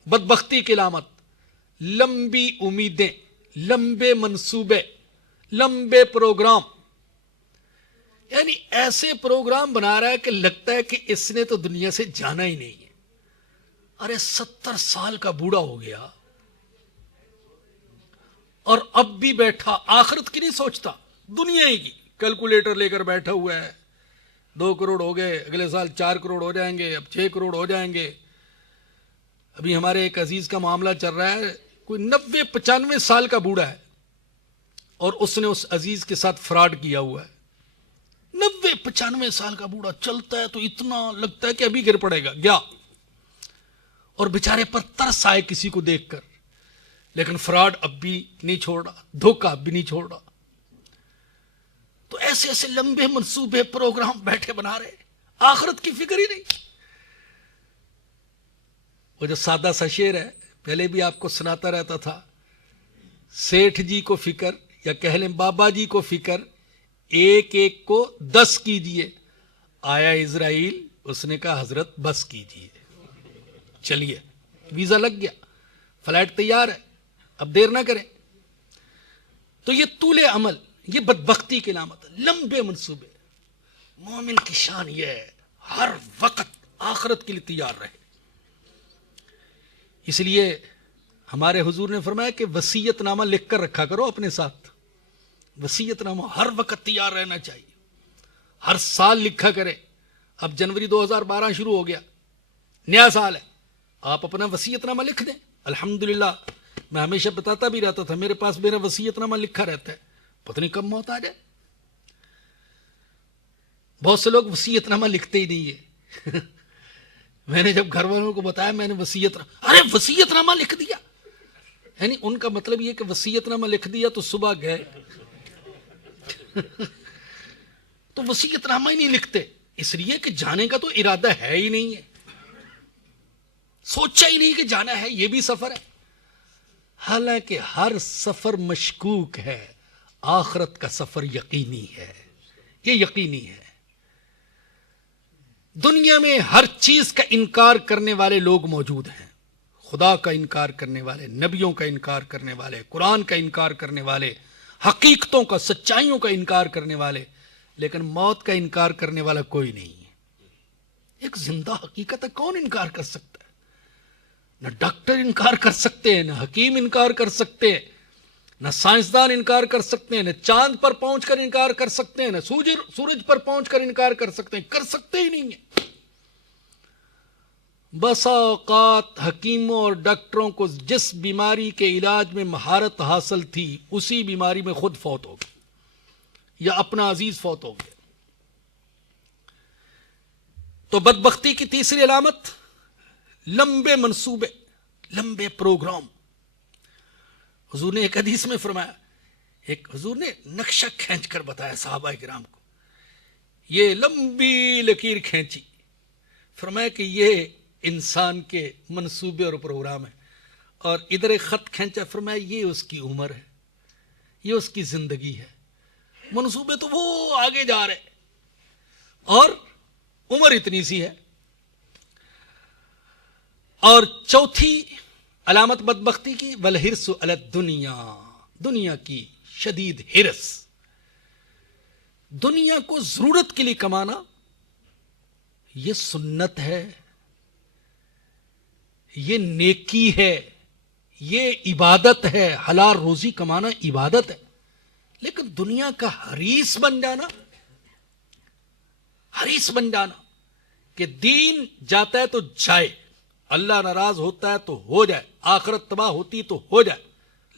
بدبختی کی علامت، لمبی امیدیں، لمبے منصوبے، لمبے پروگرام. یعنی ایسے پروگرام بنا رہا ہے کہ لگتا ہے کہ اس نے تو دنیا سے جانا ہی نہیں ہے. ارے 70 سال کا بوڑھا ہو گیا اور اب بھی بیٹھا، آخرت کی نہیں سوچتا، دنیا ہی کی کیلکولیٹر لے کر بیٹھا ہوا ہے. 2 کروڑ ہو گئے، اگلے سال 4 کروڑ ہو جائیں گے، اب 6 کروڑ ہو جائیں گے. ابھی ہمارے ایک عزیز کا معاملہ چل رہا ہے، کوئی 90-95 سال کا بوڑھا ہے اور اس نے اس عزیز کے ساتھ فراڈ کیا ہوا ہے. 90-95 سال کا بوڑھا چلتا ہے تو اتنا لگتا ہے کہ ابھی گر پڑے گا، گیا. اور بیچارے پر ترس آئے کسی کو دیکھ کر، لیکن فراڈ اب بھی نہیں چھوڑ رہا، دھوکہ اب بھی نہیں چھوڑ رہا. تو ایسے ایسے لمبے منصوبے پروگرام بیٹھے بنا رہے، آخرت کی فکر ہی نہیں. وہ جو سادہ سا شعر ہے، پہلے بھی آپ کو سناتا رہتا تھا، سیٹھ جی کو فکر یا کہہ لیں بابا جی کو فکر، ایک ایک کو 10 کیجئے. آیا اسرائیل، اس نے کہا حضرت بس کیجئے. چلیے ویزا لگ گیا، فلائٹ تیار ہے، اب دیر نہ کریں. تو یہ طول عمل، یہ بدبختی کی علامت ہے. لمبے منصوبے. مومن کی شان یہ ہے ہر وقت آخرت کے لیے تیار رہے. اس لیے ہمارے حضور نے فرمایا کہ وصیت نامہ لکھ کر رکھا کرو اپنے ساتھ. وصیت نامہ ہر وقت تیار رہنا چاہیے، ہر سال لکھا کرے. اب جنوری 2012 شروع ہو گیا، نیا سال ہے، آپ اپنا وصیت نامہ لکھ دیں. الحمدللہ میں ہمیشہ بتاتا بھی رہتا تھا، میرے پاس میرا وصیت نامہ لکھا رہتا ہے، پتہ نہیں کب موت آ جائے. بہت سے لوگ وصیت نامہ لکھتے ہی نہیں ہے. میں نے جب گھر والوں کو بتایا میں نے ارے وصیت نامہ لکھ دیا، یعنی ان کا مطلب یہ کہ وصیت نامہ لکھ دیا تو صبح گئے. تو وصیت نامہ ہی نہیں لکھتے، اس لیے کہ جانے کا تو ارادہ ہے ہی نہیں ہے، سوچا ہی نہیں کہ جانا ہے. یہ بھی سفر ہے، حالانکہ ہر سفر مشکوک ہے، آخرت کا سفر یقینی ہے. یہ یقینی ہے. دنیا میں ہر چیز کا انکار کرنے والے لوگ موجود ہیں، خدا کا انکار کرنے والے، نبیوں کا انکار کرنے والے، قرآن کا انکار کرنے والے، حقیقتوں کا، سچائیوں کا انکار کرنے والے، لیکن موت کا انکار کرنے والا کوئی نہیں ہے. ایک زندہ حقیقت ہے، کون انکار کر سکتا ہے؟ نہ ڈاکٹر انکار کر سکتے ہیں، نہ حکیم انکار کر سکتے ہیں، نہ سائنسدان انکار کر سکتے ہیں، نہ چاند پر پہنچ کر انکار کر سکتے ہیں، نہ سورج پر پہنچ کر انکار کر سکتے ہیں. کر سکتے ہی نہیں ہیں. بسا اوقات حکیموں اور ڈاکٹروں کو جس بیماری کے علاج میں مہارت حاصل تھی اسی بیماری میں خود فوت ہو گئے یا اپنا عزیز فوت ہو گئے. تو بدبختی کی تیسری علامت لمبے منصوبے، لمبے پروگرام. حضور نے ایک حدیث میں فرمایا، ایک حضور نے نقشہ کھینچ کر بتایا صحابہ کرام کو، یہ لمبی لکیر کھینچی، فرمایا کہ یہ انسان کے منصوبے اور پروگرام ہے. اور ادھر ایک خط کھینچا، فرمایا یہ اس کی عمر ہے، یہ اس کی زندگی ہے. منصوبے تو وہ آگے جا رہے اور عمر اتنی سی ہے. اور چوتھی علامت بدبختی کی، والحرص علی الدنیا، دنیا کی شدید حرص. دنیا کو ضرورت کے لیے کمانا یہ سنت ہے، یہ نیکی ہے، یہ عبادت ہے. حلال روزی کمانا عبادت ہے، لیکن دنیا کا حریص بن جانا، حریص بن جانا کہ دین جاتا ہے تو جائے، اللہ ناراض ہوتا ہے تو ہو جائے، آخرت تباہ ہوتی تو ہو جائے،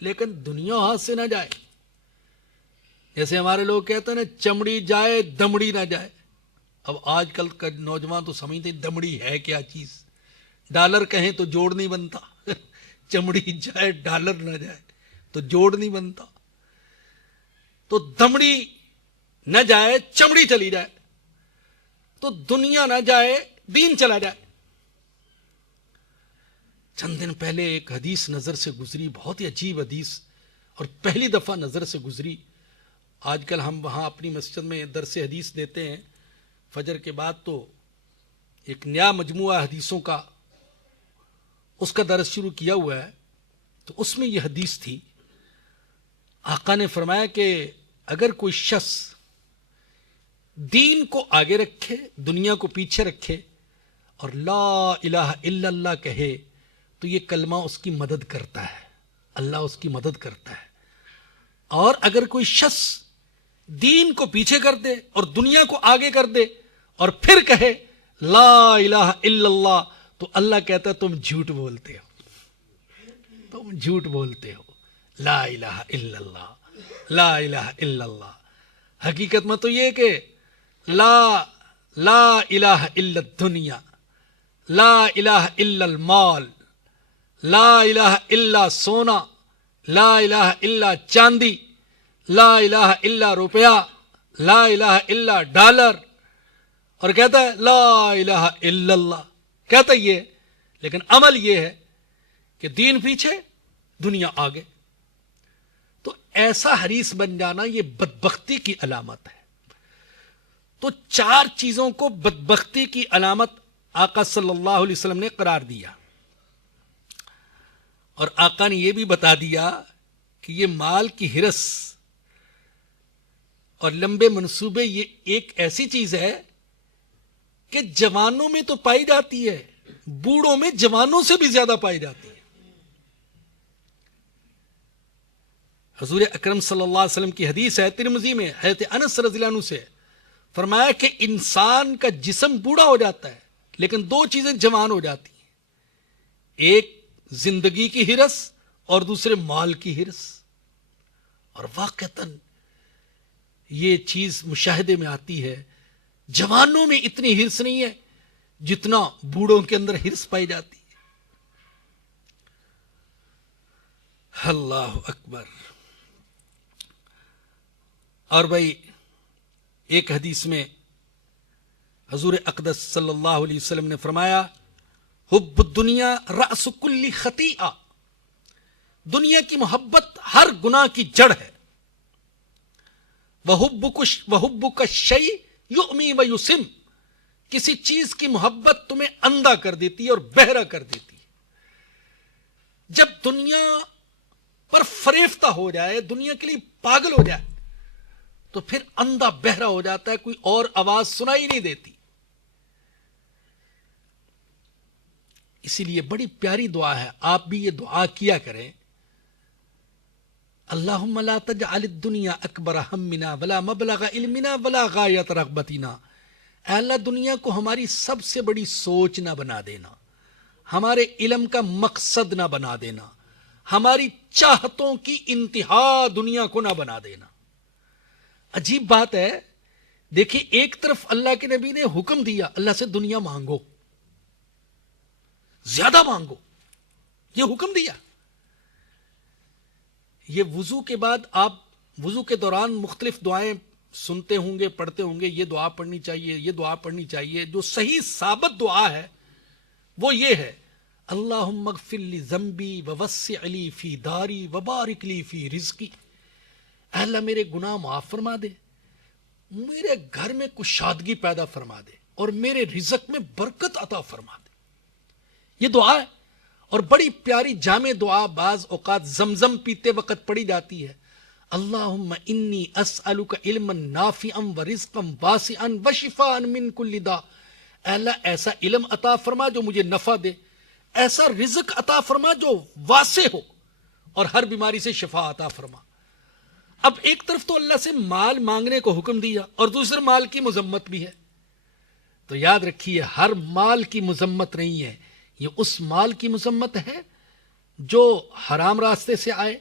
لیکن دنیا ہاتھ سے نہ جائے. جیسے ہمارے لوگ کہتے ہیں نا، چمڑی جائے دمڑی نہ جائے. اب آج کل کا نوجوان تو سمجھتے ہیں دمڑی ہے کیا چیز، ڈالر کہیں تو جوڑ نہیں بنتا. چمڑی جائے ڈالر نہ جائے تو جوڑ نہیں بنتا. تو دمڑی نہ جائے چمڑی چلی جائے، تو دنیا نہ جائے دین چلا جائے. چند دن پہلے ایک حدیث نظر سے گزری، بہت ہی عجیب حدیث، اور پہلی دفعہ نظر سے گزری. آج کل ہم وہاں اپنی مسجد میں درس حدیث دیتے ہیں فجر کے بعد، تو ایک نیا مجموعہ حدیثوں کا اس کا درس شروع کیا ہوا ہے. تو اس میں یہ حدیث تھی، آقا نے فرمایا کہ اگر کوئی شخص دین کو آگے رکھے، دنیا کو پیچھے رکھے، اور لا الہ الا اللہ کہے تو یہ کلمہ اس کی مدد کرتا ہے، اللہ اس کی مدد کرتا ہے. اور اگر کوئی شخص دین کو پیچھے کر دے اور دنیا کو آگے کر دے اور پھر کہے لا الہ الا اللہ، تو اللہ کہتا ہے تم جھوٹ بولتے ہو، تم جھوٹ بولتے ہو. لا الہ الا اللہ، لا الہ الا اللہ. حقیقت میں تو یہ کہ لا الہ الا الدنیا، لا الہ الا المال، لا الہ الا سونا، لا الہ الا چاندی، لا الہ الا روپیہ، لا الہ الا ڈالر، اور کہتا ہے لا الہ الا اللہ. کہتا یہ، لیکن عمل یہ ہے کہ دین پیچھے دنیا آگے. تو ایسا حریص بن جانا یہ بدبختی کی علامت ہے. تو 4 چیزوں کو بدبختی کی علامت آقا صلی اللہ علیہ وسلم نے قرار دیا، اور آقا نے یہ بھی بتا دیا کہ یہ مال کی ہرس اور لمبے منصوبے یہ ایک ایسی چیز ہے کہ جوانوں میں تو پائی جاتی ہے، بوڑھوں میں جوانوں سے بھی زیادہ پائی جاتی ہے. حضور اکرم صلی اللہ علیہ وسلم کی حدیث ہے ترمذی میں، حضرت انس رضی اللہ عنہ سے، فرمایا کہ انسان کا جسم بوڑھا ہو جاتا ہے لیکن 2 چیزیں جوان ہو جاتی ہیں، ایک زندگی کی ہرس اور دوسرے مال کی ہرس. اور واقعتاً یہ چیز مشاہدے میں آتی ہے، جوانوں میں اتنی ہرس نہیں ہے جتنا بوڑھوں کے اندر ہرس پائی جاتی ہے. اللہ اکبر. اور بھائی ایک حدیث میں حضور اقدس صلی اللہ علیہ وسلم نے فرمایا حب الدنیا رأس کل خطیئہ، دنیا کی محبت ہر گناہ کی جڑ ہے. وَحُبُّكَ الشَّيْءُ يُعْمِي وَيُسِمُّ، کسی چیز کی محبت تمہیں اندھا کر دیتی ہے اور بہرا کر دیتی ہے. جب دنیا پر فریفتہ ہو جائے، دنیا کے لیے پاگل ہو جائے، تو پھر اندھا بہرا ہو جاتا ہے، کوئی اور آواز سنائی نہیں دیتی. اسی لیے بڑی پیاری دعا ہے، آپ بھی یہ دعا کیا کریں. اللہم لا تجعل الدنیا اکبر ہمنا ولا مبلغ علمنا ولا غایت رغبتنا. اے اللہ دنیا کو ہماری سب سے بڑی سوچ نہ بنا دینا، ہمارے علم کا مقصد نہ بنا دینا، ہماری چاہتوں کی انتہا دنیا کو نہ بنا دینا. عجیب بات ہے، دیکھیں ایک طرف اللہ کے نبی نے حکم دیا اللہ سے دنیا مانگو، زیادہ مانگو، یہ حکم دیا. یہ وضو کے بعد آپ وضو کے دوران مختلف دعائیں سنتے ہوں گے، پڑھتے ہوں گے، یہ دعا پڑھنی چاہیے، یہ دعا پڑھنی چاہیے. جو صحیح ثابت دعا ہے وہ یہ ہے اللہم اغفر لی ذنبی ووسع لی فی داری وبارک لی فی رزقی. اے اللہ میرے گناہ معاف فرما دے، میرے گھر میں کشادگی پیدا فرما دے اور میرے رزق میں برکت عطا فرما دے. یہ دعا ہے، اور بڑی پیاری جامع دعا بعض اوقات زمزم پیتے وقت پڑھی جاتی ہے. اللہم انی اسألک علما نافعا ورزقا واسعا وشفاء من کل داء. اے اللہ ایسا علم عطا فرما جو مجھے نفع دے، ایسا رزق عطا فرما جو واسع ہو، اور ہر بیماری سے شفا عطا فرما. اب ایک طرف تو اللہ سے مال مانگنے کو حکم دیا اور دوسرے مال کی مذمت بھی ہے. تو یاد رکھیے ہر مال کی مذمت نہیں ہے، یہ اس مال کی مذمت ہے جو حرام راستے سے آئے،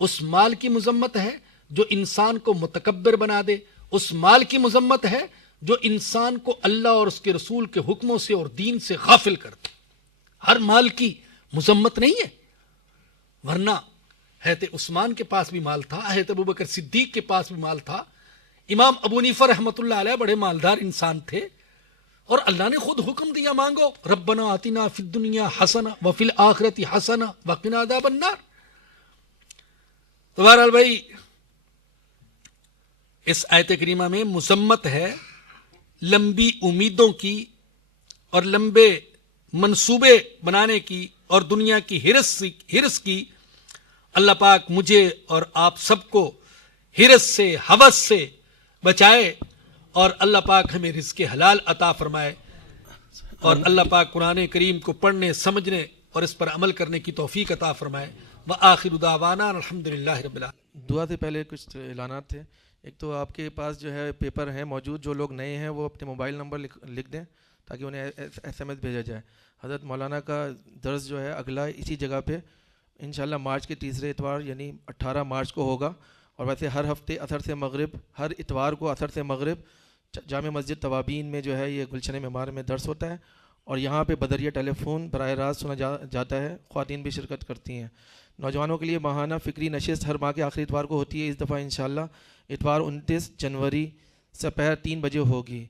اس مال کی مذمت ہے جو انسان کو متکبر بنا دے، اس مال کی مذمت ہے جو انسان کو اللہ اور اس کے رسول کے حکموں سے اور دین سے غافل کر دے. ہر مال کی مذمت نہیں ہے، ورنہ حضرت عثمان کے پاس بھی مال تھا، حضرت ابوبکر صدیق کے پاس بھی مال تھا، امام ابو حنیفہ رحمۃ اللہ علیہ بڑے مالدار انسان تھے، اور اللہ نے خود حکم دیا مانگو ربنا آتنا فی الدنیا حسنہ وفی الآخرۃ حسنہ وقنا عذاب النار. تو بہرحال بھائی اس آیت کریمہ میں مذمت ہے لمبی امیدوں کی اور لمبے منصوبے بنانے کی اور دنیا کی ہرس کی. اللہ پاک مجھے اور آپ سب کو ہرس سے، ہوس سے بچائے، اور اللہ پاک ہمیں رزق حلال عطا فرمائے. اور اللہ پاک قرآن کریم کو پڑھنے سمجھنے اور اس پر عمل کرنے کی توفیق عطا فرمائے. وآخر دعوانا الحمدللہ رب العالمین. دعا سے پہلے کچھ اعلانات تھے. ایک تو آپ کے پاس جو ہے پیپر ہیں موجود، جو لوگ نئے ہیں وہ اپنے موبائل نمبر لکھ دیں تاکہ انہیں ایس ایم ایس بھیجا جائے. حضرت مولانا کا درس جو ہے اگلا اسی جگہ پہ انشاءاللہ مارچ کے تیسرے اتوار یعنی 18 مارچ کو ہوگا. اور ویسے ہر ہفتے عصر سے مغرب، ہر اتوار کو عصر سے مغرب جامع مسجد توابین میں جو ہے یہ گلشن معمار میں درس ہوتا ہے. اور یہاں پہ بدریہ ٹیلی فون براہ راست سنا جاتا ہے. خواتین بھی شرکت کرتی ہیں. نوجوانوں کے لیے ماہانہ فکری نشست ہر ماہ کے آخری اتوار کو ہوتی ہے. اس دفعہ انشاءاللہ اتوار 29 جنوری سپہر 3 بجے ہوگی.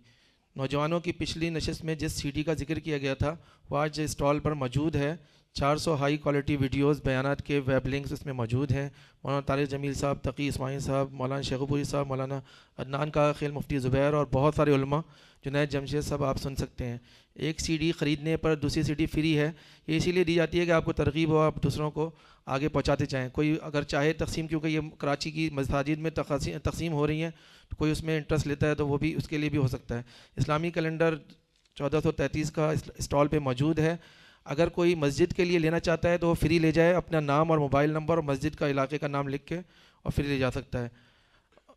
نوجوانوں کی پچھلی نشست میں جس سی ڈی کا ذکر کیا گیا تھا وہ آج اسٹال پر موجود ہے. 400 ہائی کوالٹی ویڈیوز، بیانات کے ویب لنکس اس میں موجود ہیں. مولانا طارق جمیل صاحب، تقی اسماعیل صاحب، مولانا شیخ پوری صاحب، مولانا عدنان کا خیل، مفتی زبیر اور بہت سارے علماء. جنید جمشید صاحب آپ سن سکتے ہیں. ایک سی ڈی خریدنے پر دوسری سی ڈی فری ہے. یہ اسی لیے دی جاتی ہے کہ آپ کو ترغیب ہو، آپ دوسروں کو آگے پہنچاتے جائیں. کوئی اگر چاہے تقسیم، کیونکہ یہ کراچی کی مساجد میں تقسیم ہو رہی ہیں تو کوئی اس میں انٹرسٹ لیتا ہے تو وہ بھی اس کے لیے بھی ہو سکتا ہے. اسلامی کیلنڈر 1433 کا اسٹال پہ موجود ہے. اگر کوئی مسجد کے لیے لینا چاہتا ہے تو وہ فری لے جائے، اپنا نام اور موبائل نمبر اور مسجد کا علاقے کا نام لکھ کے اور فری لے جا سکتا ہے.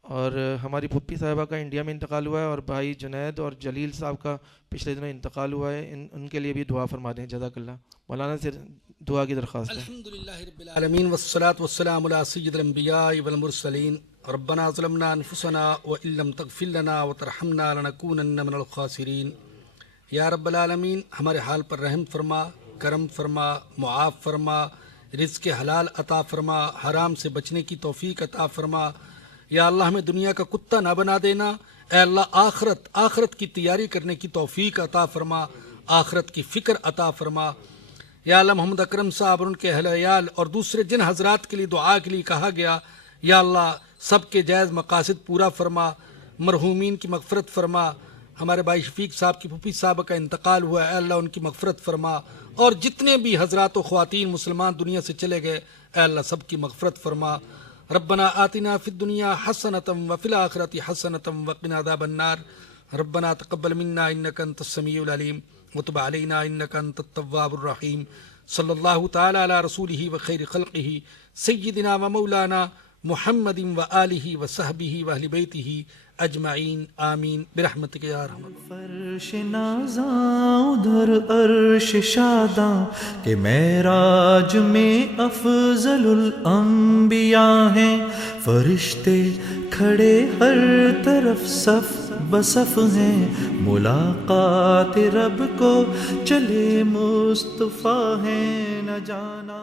اور ہماری پھپھی صاحبہ کا انڈیا میں انتقال ہوا ہے اور بھائی جنید اور جلیل صاحب کا پچھلے دنوں انتقال ہوا ہے. ان کے لیے بھی دعا فرما دیں. جزاک اللہ. مولانا سے دعا کی درخواست ہے. الحمدللہ رب العالمین والصلاة والسلام علی سید الانبیاء والمرسلین. ربنا ظلمنا انفسنا وان لم تغفر لنا وترحمنا لنکونن من الخاسرین. یا رب العالمین ہمارے حال پر رحم فرما، کرم فرما، معاف فرما، رزق حلال عطا فرما، حرام سے بچنے کی توفیق عطا فرما. یا اللہ ہمیں دنیا کا کتا نہ بنا دینا. اے اللہ آخرت کی تیاری کرنے کی توفیق عطا فرما، آخرت کی فکر عطا فرما. یا اللہ محمد اکرم صاحب اور ان کے اہل عیال اور دوسرے جن حضرات کے لیے دعا کے لیے کہا گیا، یا اللہ سب کے جائز مقاصد پورا فرما، مرحومین کی مغفرت فرما. ہمارے بھائی شفیق صاحب کی پھوپھی صاحب کا انتقال ہوا ہے، اے اللہ ان کی مغفرت فرما. اور جتنے بھی حضرات و خواتین مسلمان دنیا سے چلے گئے، اے اللہ سب کی مغفرت فرما. ربنا آتنا فی الدنیا حسنۃ وفی الآخرۃ حسنۃ وقنا عذاب النار. ربنا تقبل منا انک انت السمیع العلیم وتب علینا انک انت التواب الرحیم. صلی اللہ تعالی علی رسولہ وخیر خلقہ سیدنا و مولانا محمد وآلہ وصحبہ واہل بیتہ اجمعین. آمین برحمتک یا ارحم. فرش نازاں ادھر عرش شاداں کہ معراج میں افضل الانبیاء ہیں. فرشتے کھڑے ہر طرف صف بصف ہیں. ملاقات رب کو چلے مصطفیٰ ہیں. نہ جانا